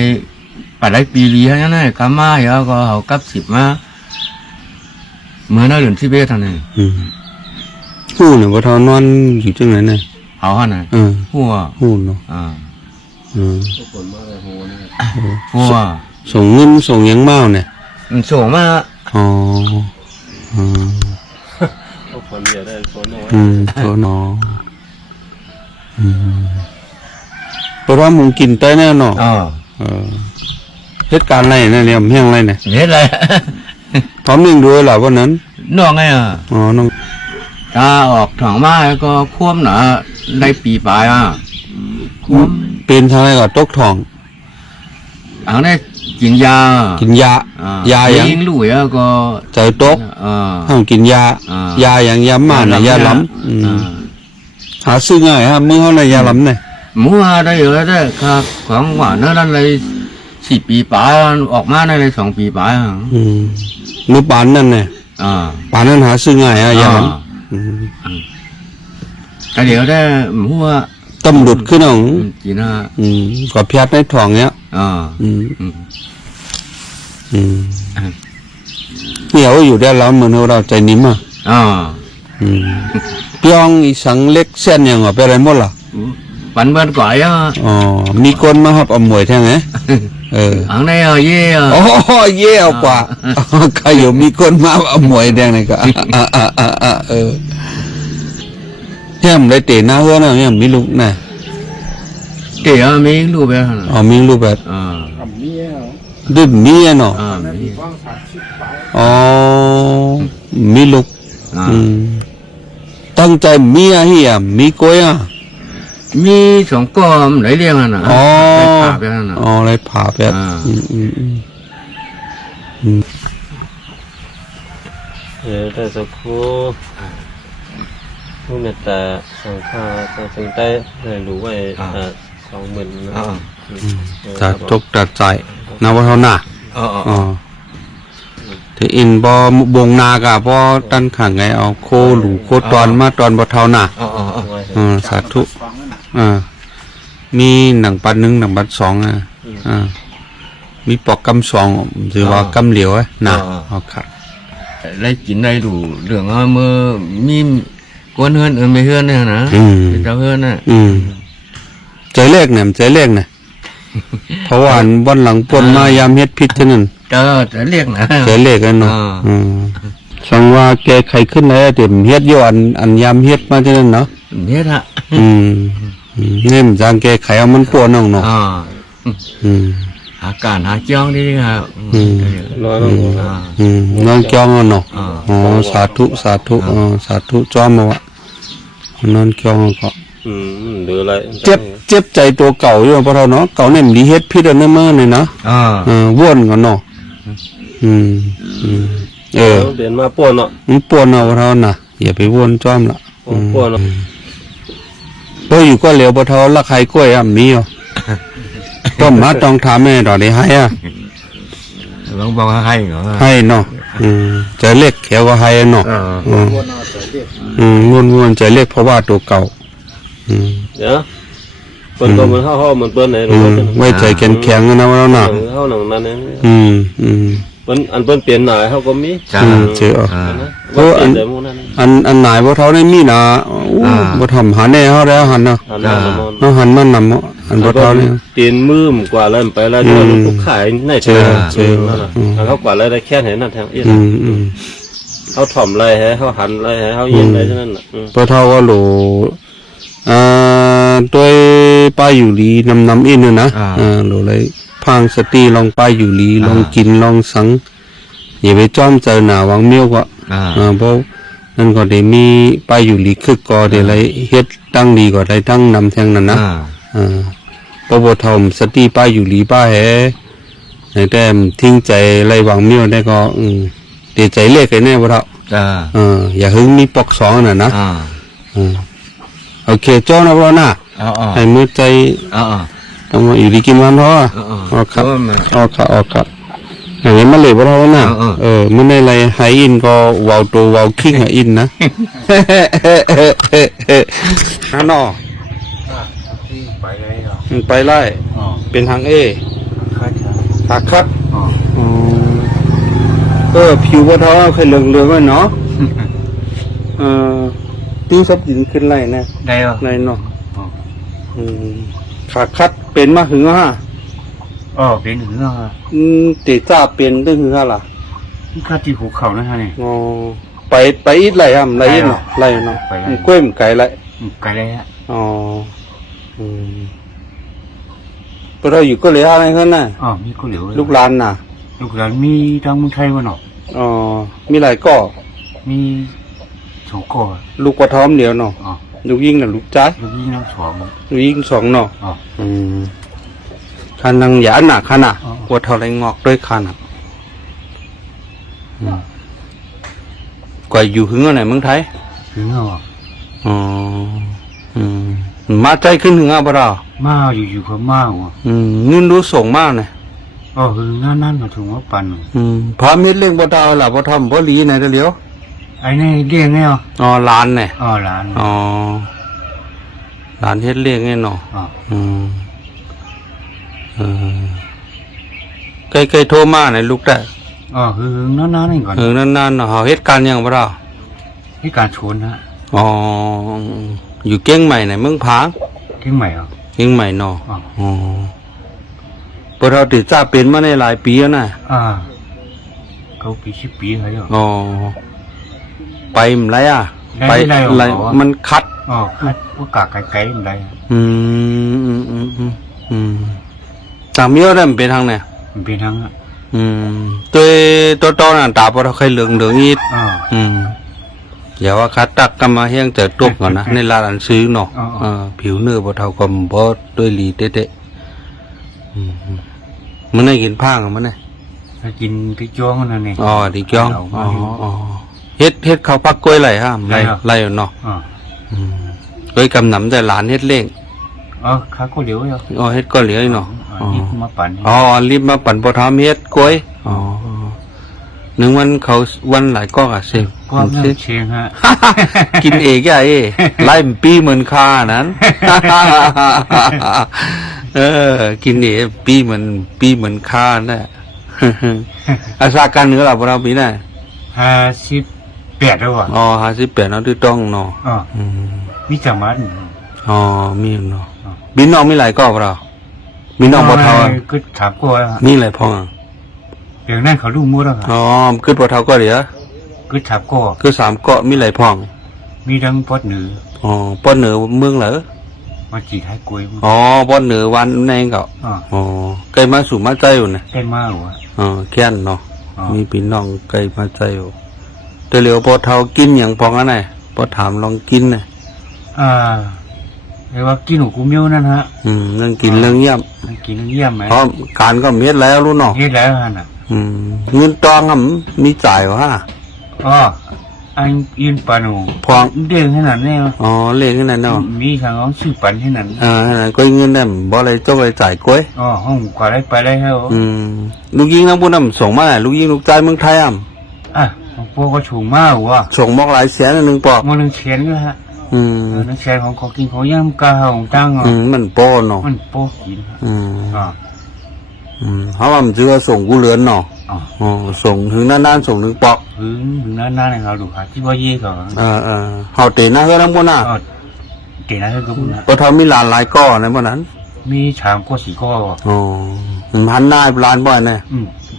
ป่าได้ปีลีนั่นน่ะก็มาเยอะก็เอากับ10มาเมื่อน่าเดือนที่เบสท่านนี่หู หู้เนี่ยบ่เท่านอนอยู่จังไหนเนี่ย เขาฮะน่ะ หัว หู้เนาะอืม หัว ส่งเงินส่งหยังเมาเนี่ย มันสูงมาก อ๋ออืม คนเดียวได้คนน้อย โทนอเพราะว่ามึงกินได้แน่เนาะเหตุการณ์อะไรเนี่ยเนี่ยเฮียงอะไรเนี่ย เห็นอะไร พร้อมนึ่งด้วยเหรอวันนั้น น้องไงอ๋อน้อง ตาออกถังมาก็ควมหนาได้ปีปลายควม เป็นทางไรก็ตกทอง อันนี้กินยา กินยา ยาอย่าง ยิงลุยก็ ใจตกห้ามกินยา ยาอย่างยาม่านยาล้ำหาซื้อง่ายฮะมือเขาในยาล้ำเนี่ย หมูได้เยอะได้ครับของหวานนั่นเลย4 ปีปลายออกมาได้เลย2 ปีปลายมือปานนั่นเนี่ยปานนั่นหาซื้อง่ายฮะยาล้ำแต่เดี๋ยวได้หมูตำรุดขึ้นของ กินก็พยัดในท้องเนี้ยเหนียวอยู่ได้แล้วเหมือนเราใจนิ่มเปียงอีสังเล็กเส้นอย่างว่าเป็นอะไรหมดล่ะปันเบิ้ลก่อยมีคนมาครับเอาหมวยแท่งไงอันนี้เย่โอ้เย่เอากว่าใครอยู่มีคนมาเอาหมวยแดงนี่ก็แย่มได้เตะหน้าเฮือนะแย่มมีลูกนะเตะมีลูกแบบมีลูกแบบดื้อมีเนาะมีลูกตั้งใจมีอะเฮียมีก้อยมี2 ก้อมไหลเลี้ยงน่ะได้ผ่าแบบนั้นน่ะได้ผ่าแบบแต่สักครู่ผู้เมตตาสังฆาสังใจให้รู้ไว้20,000จะตกตัดใจนะว่าเท่าน่ะที่อินบงนากะพอตั้นขังไงเอาโคหลูโคตอนมาตอนบ่เท่าน่ะสาธุมีหนังปัน1หนังปัน2มีปอกกำ2หรือว่ากำเหลียวนะครับได้กินได้ดูเรื่องเมื่อมีกวนเฮือนไม่เฮือนเนี่ยนะเป็นเจ้าเฮือนน่ะใจเลขเนี่ยใจเลขเนี่ยเพราะว่าวันหลังปนมายามเฮ็ดพิษเท่านั้นจะเรียกนะใจเลขกันเนาะสังว่าแกไขขึ้นแล้วเต็มเฮ็ดอยู่อันยามเฮ็ดมาเท่านั้นเนาะเฮ็ดฮะเนี่ยมันจางแกไขเอามันปวดน้องเนาะหาการหาจ้องนี่ครับน้องจ้องเนาะสาธุสาธุจ้อมมาว่านอนจ้องก็ดูอะไรเจ็บใจตัวเก่าอยู่เพราะเราเนาะเก่าเนี่ยมันดีเฮ็ดพิษอันนั้นมาเนี่ยเนาะว่นกันเนาะเปลี่ยนมาป่วนเนาะมันป่วนเอาเราน่ะอย่าไปว่นจ้อมละป่วนเนาะพออยู่ก็เหลียวพอเท่าละใครกล้วยมีอ่ะต้มมาต้องทำแม่ต่อได้ให้ต้องบอกให้เหรอให้เนาะใจเล็กแค่ว่าให้เนาะวนใจเล็กเพราะว่าตัวเก่าเดี๋ยวคนตัวมันเข้ามันเปิ้ลไหนไว้ใจแข็งๆนะว่าเนาะเข้าหนังนั้นอันเปิ้ลเปลี่ยนหน่ายเขาก็มีเจออันไหนว่าเขาได้มีนะว่าทำหาแน่เขาแล้วหันเนาะหันมันนำอันว่าเขาเนี่ยเปลี่ยนมือมกว่าแล้วไปแล้วเดี๋ยวลูกขายในเจอเขากว่าแล้วได้แค่ไหนนั่นแทงเขาถ่อมอะไรฮะเขาหันอะไรฮะเขาเย็นอะไรฉะนั้นพอเท่าว่าโหลตัวป้าอยู่ลีนำอินเนี่ยนะโหลเลยพังสตีลองป้าอยู่ลีลองกินลองสังอย่าไปจ้อมเจอหนาวังเมี้ยวก็เพราะนั่นก็ได้มีป้าอยู่ลีคึกก็ได้ไรเฮ็ดตั้งดีก็ได้ตั้งนำแทงนั่นนะพอบ่ทอมสตีป้าอยู่ลีป้าแห่ในแต้มทิ้งใจไรวังเมี้ยวได้ก็เดี๋ยวใจเล็กไอ้แน่บ่เท่าอย่าหึงมีปอก2น่ะนะโอเคจ้อนะพ่อน่ะให้มือใจต้องมาอยู่ดีกินวันท้อครับครับอย่างนี้มาเลยพ่อน่ะมันได้ไรไฮอินก็วาวตัววาวคิงไฮอินนะฮานอไปไล่เป็นทางขาคัดผิวพ่อท้อเคยเหลืองๆไว้เนาะ ติ้วซับดินขึ้นไรแน่ ได้เหรอ ไรเนาะขาคัดเป็นมาหึงฮะ เป็นถึงเหรอ เตะจ้าเป็นได้หึงฮะล่ะ ข้าที่หูเขานะฮะนี่ อ๋อไปอีกไรอ่ะไรเนาะไรเนาะกล้วยมันไก่ไร ไกลเลยฮะ อ๋อพอเราอยู่ก็เหลืออะไรกันน่ะ มีก็เหลียว ลูกหลานน่ะ ลูกหลานมีทางเมืองไทยวะเนาะ อ๋อมีหลายก็ มีโฉก่อ ลูกกระท้อมเดียวเนาะลูกยิ่งน่ะลูกจ้า ลูกยิ่งน้ำสอง ลูกยิ่งสองเนาะคันนังหยาหนักขนาดปวดเท่าไรงอกด้วยขนาดกว่าอยู่หึงอะไรเมืองไทย ถึงเหรอ อ๋อมาใจขึ้นหึงอ่ะบ่ล่ะ มาอยู่ก็มาว่ะ เงินรู้ส่งมากเลย คือนั่นมาถึงว่าปัน พาเม็ดเลี้ยงบ่ดาวล่ะบ่ทำบ่หลีไหนเดี๋ยว ไอ้นี่เลี้ยงไงอ่ะ อ๋อหลานเนี่ย หลาน อ๋อหลานเฮ็ดเลี้ยงไงเนาะใกล้ๆโทรมาเนี่ยลูกได้ คือนั่นนี่ก่อน นานๆเนาะเฮาเฮ็ดการหยังบ่ล่ะ ที่การชนฮะ อ๋ออยู่เก้งใหม่ไหนเมืองผาง ที่ใหม่อ่ะ เก้งใหม่เนาะอ๋อพวกเราติดจ้าเป็นมาในหลายปีแล้วนะ เขาปี10 ปีแล้ว อ๋อไปมันไรอ่ะ ไปไร มันคัด คัดพวกกากไกลๆมันได้ ตามเมียวได้มันเป็นทางไหน มันเป็นทั้ง ตัวตอนน่ะตาพอเราเคยเหลืองอีกอย่าว่าคัดตักกันมาเฮียงเจอตุกก่อนนะในร้านซื้อเนาะผิวเนื้อพอเท่ากับพอด้วยลีเตะมันได้กินผ้ากันมันได้ ถ้ากินที่จ้องนั่นนี่ ดีจ้องเฮ็ดข้าวปักกล้วยไหลฮะไหลเนาะกล้วยกำหนำแต่หลานเฮ็ดเล่ง ข้าก็เหลียวอ่ะ เฮ็ดก็เหลือเนาะ รีบมาปั่น รีบมาปั่นพอทำเฮ็ดกล้วยหนึ่งวันเขาวันหลายก็อ่ะสิ ก็เชียงฮะ กินเองไอ้ไล่ปีเหมือนคานั้นกินเองปีเหมือนคาน่ะอาสาการเหนือเราเราปีน่ะ 58แล้วอ่ะ 58เนาะที่ต้องเนาะมีจังหวัด มีเนาะบินน้องมีหลายก็เราบินน้องบ่เท่า ก็ถามก็ว่า มีหลายพ่อ เดี๋ยวนั้นเขาลูกมูแล้วครับ คือบ่เท่าก็เดี๋ยว ก็ถามก็ คือ3เกาะมีหลายพ่อง มีทั้งปอดเหนือ ปอดเหนือเมืองเหรอ มาจีท้ายกล้วย ปอดเหนือวันในก็ใกล้มาสู่มาใจอยู่นะ ใกล้มากว่ะ แค่นเนาะมีพี่น้องใกล้มาใจอยู่แต่เหลียวพอเท่ากินอย่างพองอันไหนพอถามลองกินน่ะ เรียกว่ากินหนูกุ้มเมียวนั่นฮะ เรื่องกินเรื่องเยี่ยม กินเยี่ยมไหม เพราะการก็เม็ดแล้วรู้เนาะ เฮ็ดแล้วฮะน่ะ เงินตองมีจ่ายวะ อันยืนปานู พอง เด้งขนาดนี้ เล่นขนาดนั้น มีทางน้องชื่อปันขนาด ก็เงินนั่นบ่อะไรต้องไปจ่ายก้อย ห้องกว่าได้ไปได้แล้ว ลูกยิงทั้งพวกนั้นส่งมาลูกยิงลูกใจเมืองไทยพวกก็ถูกมากว่ะ ส่งมอกหลายแสนนึงปอก มันนึงเชียนก็ฮะนึงเชียนของกินของย่ำกาของตั้งมันโป้เนาะมันโป้กินเขาว่ามันจะส่งกูเรือนเนาะส่งถึงนานๆส่งถึงปอกถึงนานๆเนี่ยเขาดูค่ะที่ว่าเย่ก่อนเขาเตะหน้าก็ทั้งหมดน่ะเตะหน้าก็บุญนะพอทำมีหลานหลายก้อในวันนั้นมีชามก็4 ก้อหันหน้าหลานบ่อยเนี่ย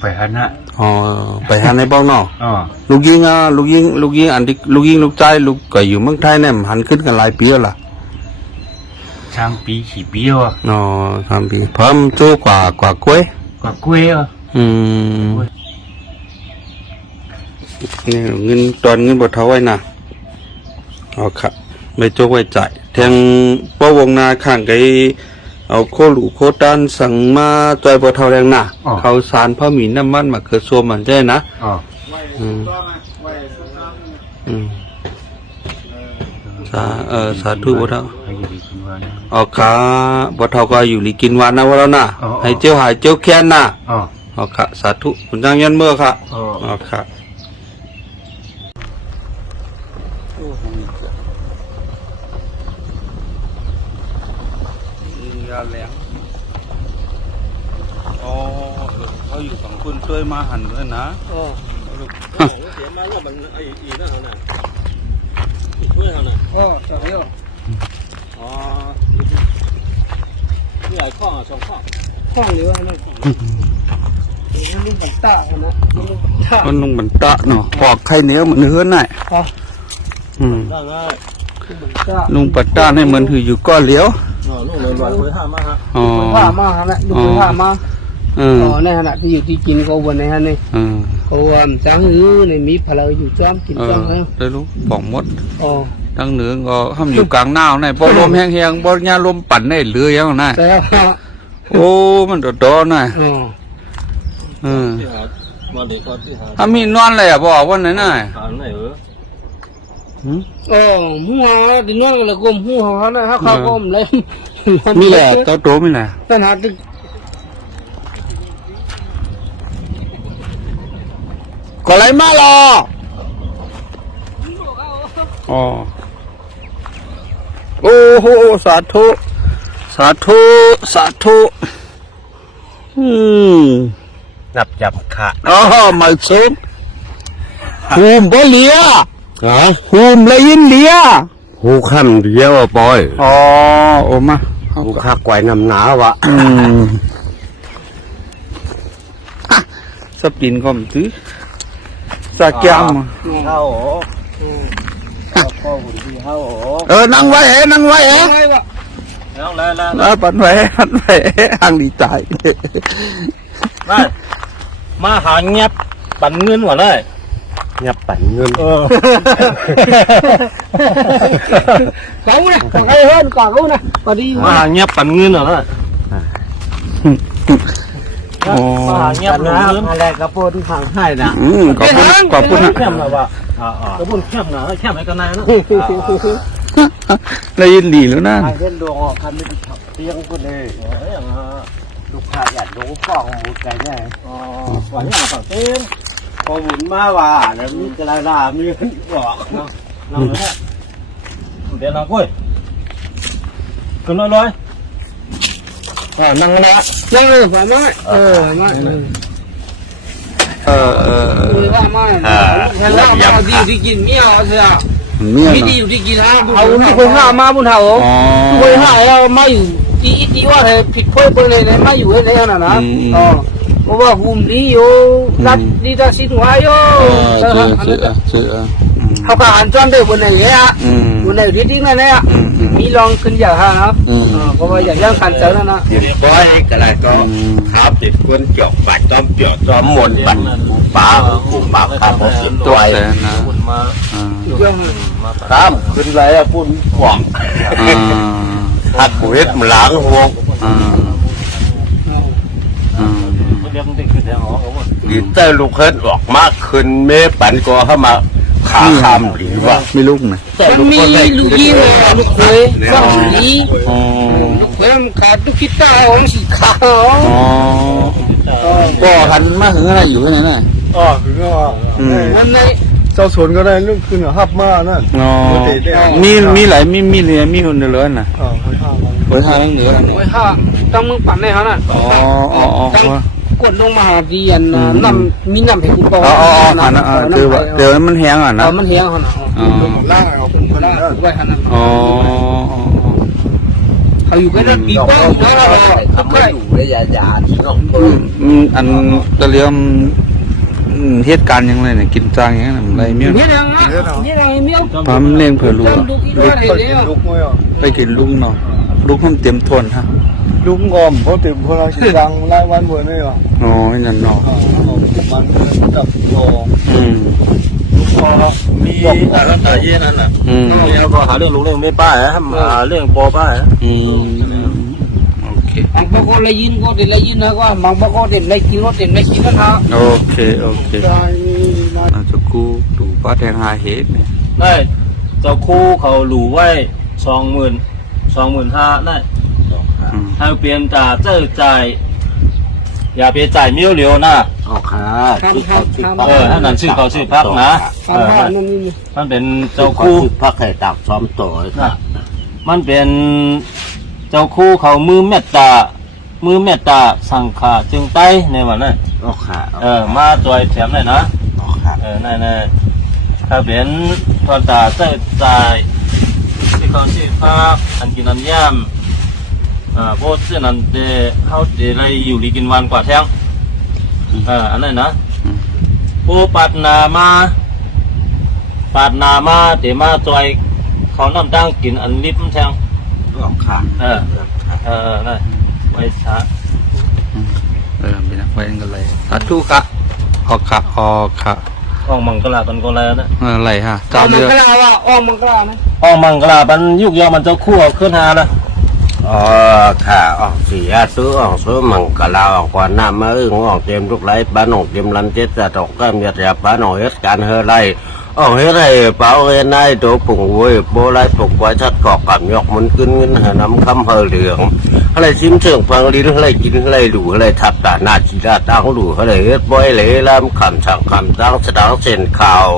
ไปหันนะไปหันในบ้องนอกลูกยิงลูกยิงอันที่ลูกยิงลูกใจลูกก็อยู่เมืองไทยเนี่ยหันขึ้นกันหลายปีแล้วล่ะ3 ปี4 ปีว่ะ3 ปีเพิ่มโตกว่ากล้วยนี่เงินตอนเงินบ่เท่าไว้น่ะครับไม่โจกไว้จ่ายแทงป้อวงนาข้างไกเอาโคหลูโคตันสั่งมาจอยบ่เท่าแรงน่ะเขาสารพ่อหมีน้ำมันมะเขือส้มมันได้นะสาธุบ่เท่าขาบ่เท่าก็อยู่ลีกินหวานนะว่าแล้วน่ะให้เจ้าหายเจ้าแค้นน่ะค่ะสาธุคุณจังยันเมื่อค่ะค่ะยาแหลงเขาอยู่ฝั่งคุณช่วยมาหันด้วยนะเสียมาแล้วมันอีนั่นน่ะ นี่ฮะน่ะ อ๋อเจ้าเดียว อ๋อมีหลายข้อสองข้อ ข้องเหลือนั่นมันลุงบันตาคนนะมันลุงบันตา มันลงบันตะเนาะปอกไข่เหนียวมันเฮือนน่ะ อ๋อ ได้ได้ ลุงบันตา ลุงปัดตาให้มันถืออยู่ก้อนเหลียว ลูกเลยลอยคุยห้ามาฮะ อ๋อ ผ้ามาฮะนะลุงผ้ามา เออ อ๋อในขณะที่อยู่ที่กินเขาวันในฮะนี่ เออ เขาจ้างหื้อในมีพลังอยู่จ้ามกิน เอ จ้า อ มแล้ว ได้รู้ป่องมด อ๋อ ตั้งเหนือก็ห้ามอยู่กลางหนาวน่ะบ่ลมแห้งๆบ่ยาลมปั่นได้เรือยังน่ะ แต่ว่า โอ้มันดอๆน่ะ อ๋อ เออ ที่หามาเด็กก็ที่หา ถ้ามีนอนเลยอ่ะบ่วันไหนน่ะ หาไหนหืม อ๋อหัวดินนวลก็เลยกลมหัวเขานะเขากลมเลย มีแหละตัวโตมีแหละ ปัญหาตึก ก็ไรมาล่ะอ๋อโอ้โหสาธุสาธุสาธุนับจับขา อ๋อมาซุบหูมบ่เลียหูมเลยยินเลีย หูค่ำเดียวอ่ะปอย อ๋อโอ้มา หูคักไว้นำหนาวะ สปินก็มตื้อสาแกม เข้าโอ้พ่อหุ่นที่เข้าโอ้ นั่งไว้นั่งไว้ ไม่ว่า แล้วแล้ว ปันไว้ห่างดีใจ มาหาเงียบปั่นเงินหัวเลย เงียบปั่นเงิน เขาเนี่ยใครเฮิร์นก่อนเขานะพอดี มาหาเงียบปั่นเงินหัวเลย โอ้ มาหาเงียบปั่นเงิน อะไรกระโปรงทางให้นะ ขอบคุณนะ เข้มนะวะกระปุ่นเข้มนะเข้มไอ้กันนายนะ ได้ยินดีแล้วนะ ทางเส้นดวงออกคันไม่ได้ขับเตียงคนเลยลูกค้าอยากดูฟองหมูไก่แน่ หวานยาฝั่งเต้น พอหมุนมาว่าแล้วมีกระดาษมีบอก นั่งเลยเดี๋ยวนั่งกุ้ยขึ้นลอยนั่งนะ นั่งเลยฝ่ายไม้ไม่ ว่าไม่ฉันว่ามาดีที่กินเมียวเสีย เมีย มีดี เนาะ อยู่ที่กินฮะเอาทุกคนห้ามาบุญเถา อ๋อ ทุกคนห้าแล้วไม่อยู่ตีว่าผิดเพื่อนเลยไม่อยู่เลยนะนะอ๋อเพราะว่าหุ่มดีอยู่รัดดีตาสินไว้อยู่ เชื่อ เขาก็อ่านจำได้บนไหนเลยอ่ะบนไหนที่ดิ้งนั่นแหละมีลองขึ้นอย่างฮะนะเพราะว่าอย่างย่างขันเจอนั่นนะ เดี๋ยวปอยก็ได้ก็ครับติดคนจอกบัดจอมเจอกจอมหมดบัดป้าผู้หมาขาผมสิตัว แต่นะ มา ข้ามขึ้นไรอะพุ่นหวังหักหัวเฮ็ดมันล้างห่วง เรียกเด็กขึ้นแถวหอเขาว่า หรือแต่ลูกเฮ็ดออกมาขึ้นเมปั่นก็เข้ามาขาคำหรือว่า ไม่ลูกนะ แต่ มันมี ได้ ลูกยิงลูกเคยฟังดี อ๋อ ลูกเคยมันขาดลูกคิดตาของสีขาว อ๋อก็หันมาถึงอะไรอยู่ที่ไหนน่ะ อ๋อคือว่า นั่นใน เจ้าสวนก็ได้เรื่องขึ้นหับมานั่น อ๋อมีหลายมีเลยมีคนเดือดน่ะ อ๋อให้ห้ามัน คนทางเหนือ ไว้ห้าต้องมึงปั่นในเขาน่ะ อ๋อ กดลงมาดีอันน้ำมีน้ำให้กูปอ หันเดี๋ยวมันแห้งอ่ะนะ มันเหี้ยเขาน่ะ อ๋อ ล่างเอาเป็นคนละ ไว้ขนาด อ๋อ เขาอยู่กันปีกว้างแล้วเรา ทำไม่อยู่เลยยาที่น้องเปิด อันตะเลียมเหตุการณ์ยังไงเนี่ยกินจางอย่างนั้นอะไรเมี้ย เนี่ยนะเนี่ยนะเมียว ปั๊มเลี้ยงเผื่อลูก ดูที่ด้วยอะไรเนี่ย ลุกไม่อ่ะ ไปกินลุงเนาะลุงทำเตรียมทนฮะ ลุกงอมเพราะเต็มคนละกิจังไล่วันบัวนี่อ่ะ อ๋อนั่นเนาะ มันจับโต พอมีอะไรเย็นนั่นน่ะแล้วก็หาเรื่องลุงเรื่องไม่ป้าฮะหาเรื่องปอป้าฮะ โอเค บางบางเลยยินก็เด็ดเลยยินนะก็บางบางก็เด็ดเลยกินก็เด็ดเลยกินกันฮะ โอเคเราจะกู้ดูป้าแทงหาเหตุเนี่ย ได้เจ้าคู่เขาหลูไว้25,000ได้ให้เปลี่ยนตาเจ้าจ่ายอย่าไปจ่ายมิ้วเหลียวนะ อ๋อค่ะที่เขาชื่อ ถ้านั่นชื่อเขาชื่อพักนะ ทำผ้านั่นนี่ มันเป็นเจ้า เขา คู่ ชื่อพักไข่ตักซ้อมต่อค่ะ มันเป็นเจ้าคู่เขามือเมตตาสังขาจึงไต้ในวันนั้น อ๋อค่ะ มาตัวแถมหน่อยนะ อ๋อค่ะ นั่นถ้าเป็น ตอนตาใส่ใจที่เขาที่ภาคอันกินน้ำย่ำโบสเส้นนั้นเดเขาเดอะไรอยู่ลีกินวันกว่าแท่งอันนั้นนะโบปัดนามาเดมาจอยเขาน้ำตั้งกินอันลิบแท่ง ร้องขาด นั่นไว้ช้า เป็นนักไว้กันเลยสาธุค่ะออกค่ะ อ้องมังกรลาบันก็แล้วนะ อะไรฮะ อ้อ เจ้าม มั เดื ง อก ราว่าอ้อมมังกราไหม อ้องมังกรลาบันยุกยอมันจะคั่วขึ้นหาละ อ๋อค่ะอ๋อสีอาซื้ออ๋อซื้อมังกะลาอ๋อกว่าน้ำมาอึ้งอ๋อเต็มทุกไรบ้านอ๋อเต็มลันเจ็ดจะตกก็มีแต่บ้านอ๋อเฮ็ดการเฮไรอ๋อเฮ็ดไรเปล่าเฮ็ดนายตัวปุ่งเว้ยโบไรถูกไว้ชัดกอกกับยกมันขึ้นเงินหาน้ำคำเฮเหลืองอะไรซิมเชิงฟังลิ้นอะไรกินอะไรดูอะไรทับตาหน้าชีดาตั้งดูอะไรเฮ็ดบ่อยเลยลำคำสั่งคำตั้งสดางเส้นข่าว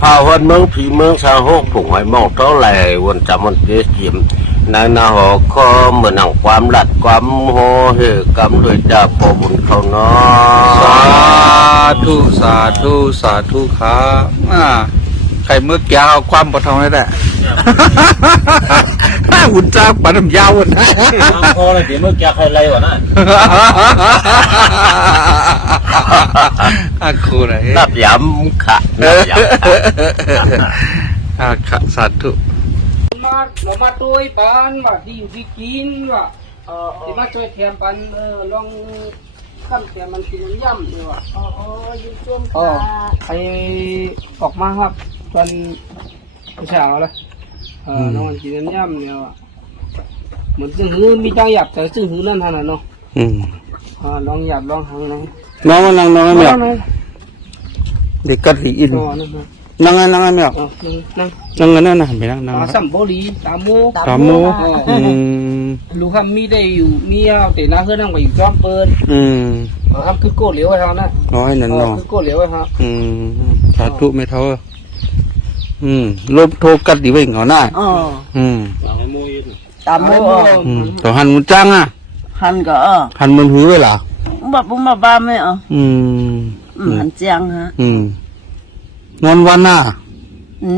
พาวันเมืองผีเมืองชาหกผงหอยมองเท่าไหร่วันจำมันเสียมนายนาหอคอเหมือนหนังความหลัดความโหเหกำด้วยจ่าพอบุญเขาเนาะ สาธุครับใครเมื่อกี้เอาความปะทองได้แหละหุ่นจ้าปันน้ำยาวนะ พอเลยเดี๋ยวเมื่อกี้ใครไรวะนะ คูไหน นับย้ำค่ะนับย้ำ ค่ะสาธุ เรามาด้วยปันว่าที่อยู่ที่กินว่าที่มาช่วยแถมปันลองขั้นแถมมันกินย่ำเลยว่ะ ยิ้มช่วง ไอออกมาครับตอนเช้าแล้วน้องมันกินย่ำเนี่ยว่ะเหมือนซึ่งหือมีจังหยับแต่ซึ่งหือนั่นท่านน่ะเนาะลองหยับลองหังนะ น้องมันนั่งน้องไม่เอาเด็กกัดหีอิน นั่น นั่งไม่เอา นั่ง นั่งนั่นน่ะไปนั่ง สัมโบลีตาโม ตามโม ลูกคำมีได้อยู่มีเอาแต่น้าเพื่อนนั่งไปอยู่จอมเปิลครับคือโกเหลียวไว้ครับนะ น้อยนั่นเนาะ คือโกเหลียวไว้ครับ สาธุไม่เท่าลบโทรกัดดีไว้เหงาหน้า ตามโม ต่อหันมุจังอ่ะ หันก็หันมันหือไว้ล่ะ บ่บุ้มบ่บ้าไม่หันเจียงฮะ นอนวันน่ะ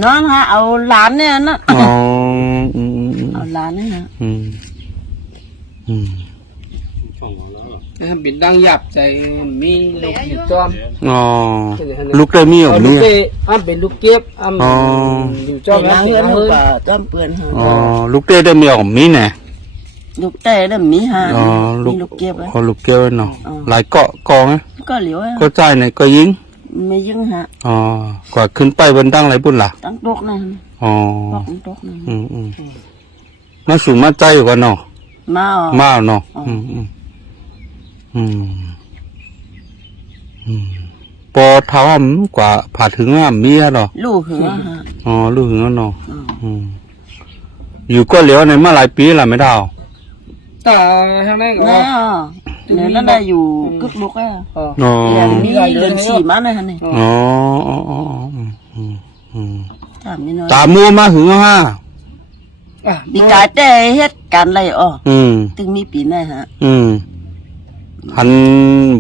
นอนฮะเอาหลานเนี่ยนะ อ๋อ เอาหลานเนี่ยฮะ บิดดังหยับใจมีลูกอยู่จอม อ๋อลูกได้มีอ่ะมี เป็นลูกเก็บอยู่จอม น้าเฮือนลูกก็ต้มเปื่อนฮะ อ๋อลูกได้ได้มีอ่ะมีแน่ ลูกแต่เริ่มมีฮะ อ๋อ มีลูกเก็บไว้ อ๋อลูกเกลเนาะหลายเกาะกองไหม ก็เหลียว ก็จ่ายไหนก็ยิง ไม่ยึงฮะ อ๋อกว่าขึ้นไปบนตั้งไรบุญล่ะ ตั้งตกนะ อ๋อ บอกตั้งตกนะ มาสู่มาใจกว่าเนาะ มา มาเนาะพอเท้าอ่ำกว่าผ่าถึงอ่ะเมียเนาะ ลูกเหรอฮะ อ๋อลูกถึงแล้วเนาะอยู่ก็เหลียวในมาหลายปีแล้วไม่ได้ แต่ทางนั้นก็ เนี่ยนั่นได้อยู่กึกลูกอ่ะ อ๋อ มีเดือนสี่มาเลยฮะนี่ อ๋อ ตาม มัวมาหึงฮะ มีกายแต่เฮ็ดการอะไรถึงมีปีไหนฮะ หัน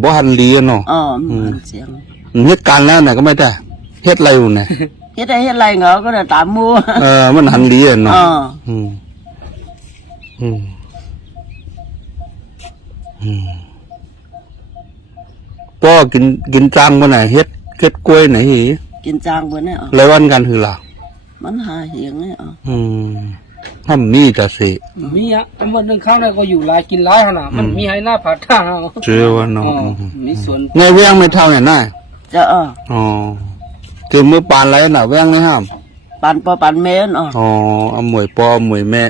บ่หันเลียเนาะ เสียง เฮ็ดการแล้วไหนก็ไม่ได้เฮ็ดอะไรอยู่เนี่ย เฮ็ดอะไรเหรอก็ได้ตามมัว มันหันเลียเนาะป้อกินจังบ่ไหนเฮ็ดกล้วยไหนหิ กินจางบ่เนี่ย รายวันกันคือล่ะ มันหาเหียงเนี่ย ทำมีแต่สิ มีอ่ะแต่วันนึงข้างในก็อยู่หลายกินหลายขนาดมันมีให้หน้าผาท่า เจอว่าเนาะ มีสวน ไงเวียงไม่เท่าเนี่ยน่ะ จะอ๋อคือมือปานไรน่ะเวียงนี่ห้าม ปันปอปันเมนเอาหมวยปอหมวยแม่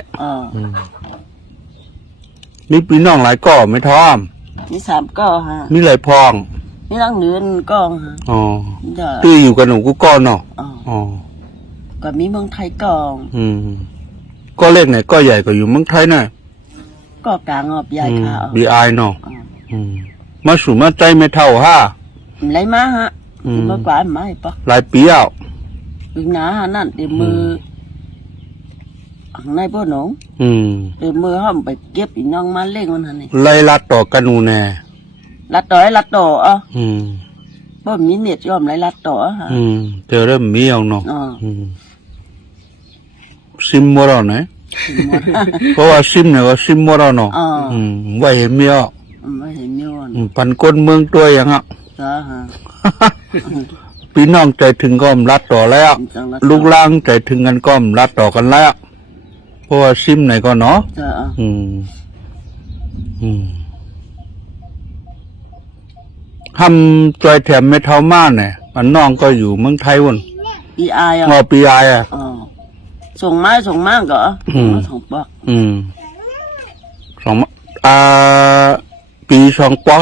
มีพี่น้องหลายก่อไม่ท้อม มีสามก็ฮะ มีหลายพอง มีทั้งเนือนก็ฮะ ตื้ออยู่กับหนูกูก้อนเนาะก็มีเมืองไทยกอง ก็เล็กไหนก็ใหญ่ก็อยู่เมืองไทยน่ะ ก็กลางอบใหญ่ค่ะ บีไอเนาะมาสู่มาใจไม่เท่าฮะ ไรมาฮะมากกว่าไม่ปะ หลายปีอ่ะ ถึงหนาฮะนั่นเดี๋ยวมือในพ่อหนูเดี๋ยวมือห้องไปเก็บอีน้องมาเล่งมันฮะนี่ ไล่ลัดต่อกันนูแน่ ลัดต่อพ่อมีเน็ตยอมไรลัดต่อฮะเจอเริ่มมีเอาเนาะ ซิมมัวเราเนี่ยเพราะว่าซิมเนี่ยก็ซิมมัวเราเนาะไว้เห็นเมีย ไม่เห็นโยน พันก้นเมืองตัวอย่างอ่ะ จ้าฮะ พี่น้องใจถึงก็รัดต่อแล้ว ลูกล่างใจถึงกันก็รัดต่อกันแล้วเพราะว่าซิมไหนก็เนาะ จ้า ทำใจแถมไม่เท่ามากเนี่ยอันน้องก็อยู่เมืองไทยวัน ปีอาย งอปีอายอ่ะ ส่งไม้ส่งมากก็ส่งปอก สองปีสองปอ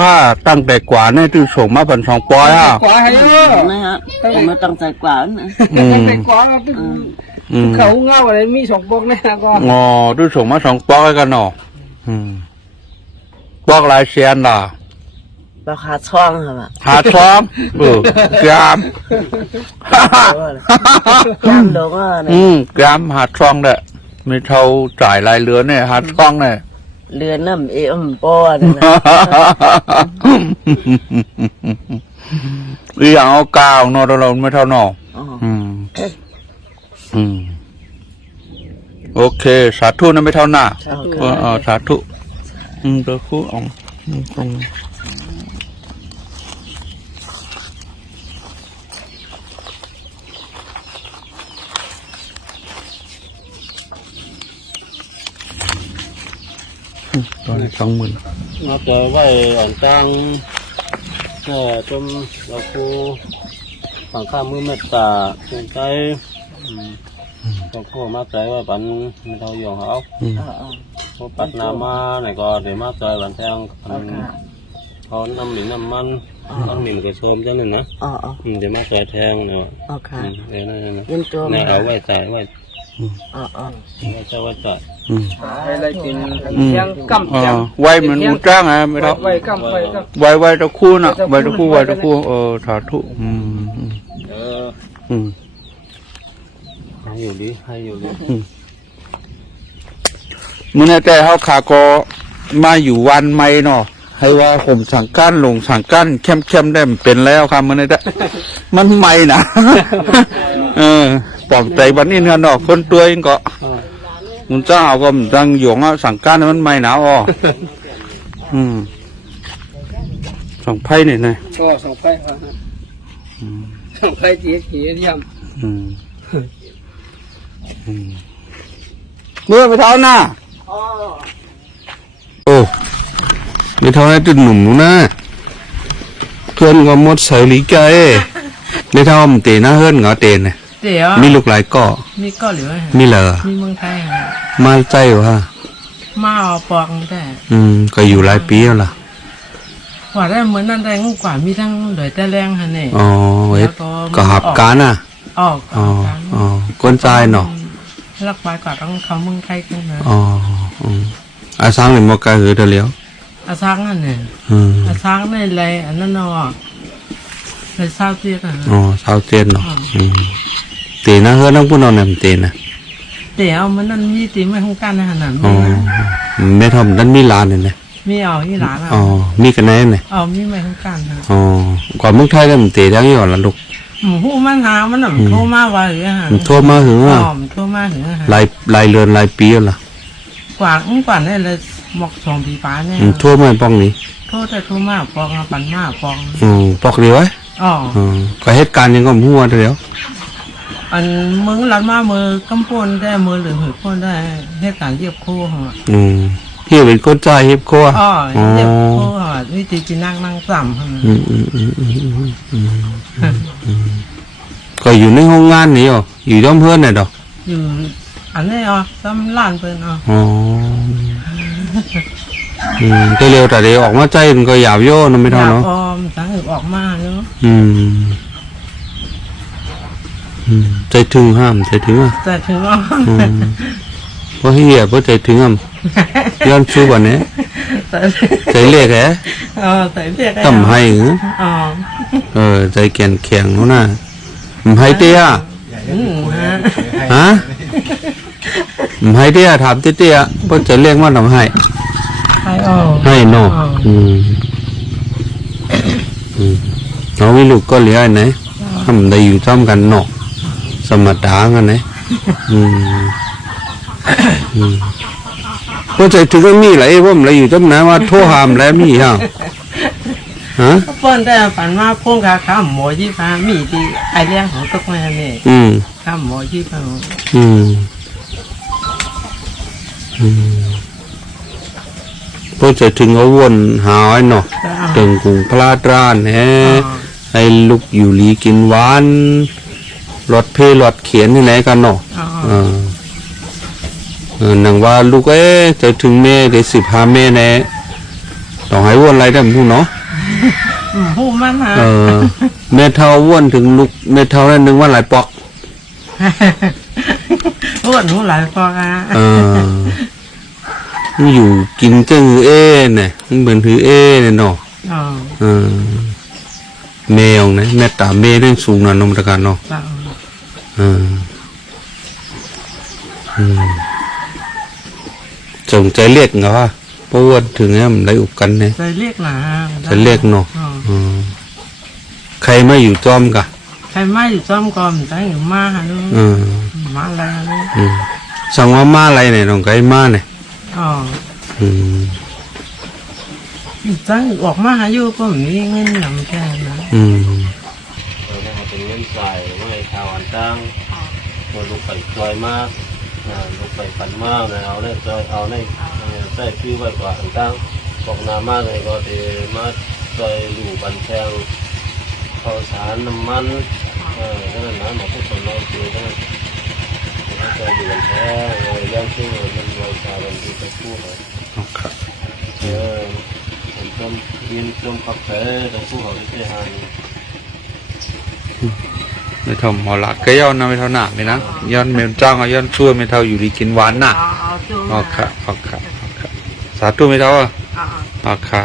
ตั้งแต่กว่าเนี่ยที่ส่งมาเป็น2 ปออ่ะ กว่าให้เยอะ นะฮะผมมาตั้งใจกว่านะ ตั้งแต่กว่าเขาเงาอะไรมี2 ปอกแน่ก็ งอที่ส่งมา2 ปอกันเนาะปอกหลายเสียนล่ะ ราคาช่องครับ หาซ้อมกราม กล้ามดอกอ่ะ กรามหาช่องเนี่ยไม่เท่าจ่ายรายเรือเนี่ยหาช่องเนี่ย เรือนน้ำเอ็มป้อนนะ อีอย่างเอากาวเนอะเราไม่เท่าหนอโอเคสาธุนะไม่เท่าหน้าสาธุเดี๋ยวคู่เอาตรงตอนนี้20,000nó tới vậy ẩn tăng trong là khu khoảng 30 mét cả trên tay có khu mát trái và bắn thâu dòng hảo có bắt nam ma này có để mát trái bắn theo có 5 đến 5 man ăn mình cái xôm cho nên nè để mát trái theo nữa để này ở vậy trái vậy cho vậy trái อะไรกินเสียงกำจัง ไว้เหมือนอุจ้างอ่ะไม่ต้อง ไว้กำไว้กำ ไว้ตะคู่น่ะไว้ตะคู่สาธุhay nhiều đi มื้อนี้แต่เฮาขาก็มาอยู่วันใหม่เนาะให้ว่าผมสั่งกั้นลงสั่งกั้นเข้มๆได้มันเป็นแล้วครับมื้อนี้มันใหม่นะปลอมใจบัดนี้เนาะคนตัวเองก็มันเจ้าก็มันจังหยงอ่ะสั่งกั้นมันใหม่หนาวอ่ะสองไพ่นี่ไง ก็2 ไผ่2 ไผ่จีเยี่ยม เมื่อไปเท่าน่ะโอ้ไม่เท่านั้นจะหนุ่มนะเพื่อนก็มดใส่ลิกาไม่เท่ามันเตะนะเฮือนเหงาเตะเนี่ยมีลูกหลายก่อมีก่อหรือมีเหรอมีเมืองไทยมาใจวะมาเอาปองได้ก็อยู่หลายปีแล้วล่ะว่าได้เหมือนนั่นแรงกว่ามีทั้งเหลือแต่แรงฮะเนี่ยอ๋อก็หับการอ่ะอ๋อก้นใจเนาะรักไปกว่าต้องเขาเมืองไทยกันนะอ๋ออาซังหรือมอกาหือเดียวอาซังนั่นเนี่ยอาซังในไรอันนั้นเนาะในซาวเตียนอ๋อซาวเตียนเนาะตีนะเฮือน้องผู้นอนเนี่ยตีนะตีเอามันนั่นมีตีไม่ของกันนะขนาดนั้นไม่ทำนั่นมีร้านเนี่ยมีเอาที่ร้านอ๋อมีกันไหนเนี่ยอ๋อมีไม่ของกันนะอ๋อกว่าเมืองไทยแล้วมันตีได้ยังไงล่ะลูกหูมันหามันน่ะโทรมาว่าหรือฮะโทรมาถึงอ่ะโทรมาถึงฮะลายเรือนลายปีล่ะกว่าเนี่ยเลยหมก2 ปีป้าเนี่ยโทรมาป้องนี้โทรแต่โทรมาปองปั่นมาปองปอกเดียวไว้อ๋อก็เหตุการณ์ยังก็หัวเดียวอันมึงหลังมามือกำปนได้มือหรือหือปนได้เหตุการณ์เย็บโค้ฮะเฮียเป็นคนใจเย็บโค้อ๋อเย็บโค้ฮะวิธีจีนั่งซ้ำฮะก็อยู่ในห้องงานนี่อ๋ออยู่ด้อมเพื่อนไหนดอกอยู่อันนี้อ๋อซ้ำล้านเพื่อนอ๋อเร็วแต่เดี๋ยวออกมาใจมันก็หยาบโย่นะไม่เท่าเนาะสังออกมาเนาะใจถึงห้ามใจถึงอ่ะใจถึงอ่ะเพราะเหี้ยเพราะใจถึงอ่ะย้อนชูบ่เนี่ยใจเล็กแฮะใจเล็กทำให้ใจแข็งแข็งเขาน่ะให้เตี้ยฮะให้เตี้ยถามเตี้ยเพราะใจเล็กมันทำให้ให้โน่น้องวิลูกก็เหลือไหนทำได้อยู่ซ้ำกันเนาะสมดากันไหน ก็ใจถึงก็มีอะไรว่ามันอะไรอยู่จำนะว่าโทษหามแล้วมีฮะฮะ เปิ้นแต่ฝันว่าพงกาข้ามหมอยี่ฟ้ามีที่ไอเลี้ยงของตุกแม่นี่ข้ามหมอยี่ฟ้าก็จะถึงเอาวนหาไอ้เนาะถึงกรุงพระราชร้านแฮให้ลูกอยู่ลีกินหวานรถเพรถเขียนที่ไหนกันเนาะหนังว่าลูกจะถึงแม่ได้15แม่แน่ต้องให้วนอะไรได้มั้งเนาะผู้มันฮะแม่เท่าวนถึงลูกแม่เท่านั้นนึงว่าหลายปอกอ้วนหนูหลายปอกอยู่กินเจ้าเนี่ยมันเหมือนถือเนี่ยเนาะแมวนะแม่ตาแม่เรื่องสูงนะนมตะการเนาะจงใจเรียกเหรอเพราะว่าถึงเนี่ยมันได้อุกกันเนี่ยใจเรียกนะใจเรียกเนาะใครไม่อยู่จอมกะใครไม่อยู่จอมก่อนใจหรือมาฮะลูกมาอะไรลูกสั่งว่ามาอะไรเนี่ยน้องไก่มาเนี่ยจังออกมาหาอยู่ก็มีเงินนำแค่นะเป็นเงินใส่ไม่ชาวอันตั้งตัวลูกไปจอยมากลูกไปปั่นมากนะเอาได้จอยเอาได้ใส่ชื่อไว้กว่าอันตั้งบอกนามากเลยก็จะมาจอยอยู่บันแทงข้าวสารน้ำมันก็นั่นนะหมอพูดถึงเราคือก็จอยอยู่บันแทงย่างชื่อมันไว้ชาวบันที่จะพูดเลยผมจำเรียนจำพักแผลแต่ผู้เขาที่หายไม่ทำหมอหลักก็ย้อนนะไม่เท่าหนาไม่นะย้อนเมลจ้างย้อนชั่วไม่เท่าอยู่ดีกินหวานน่ะอ๋อค่ะสาธุไม่เท่าอ่ะค่ะ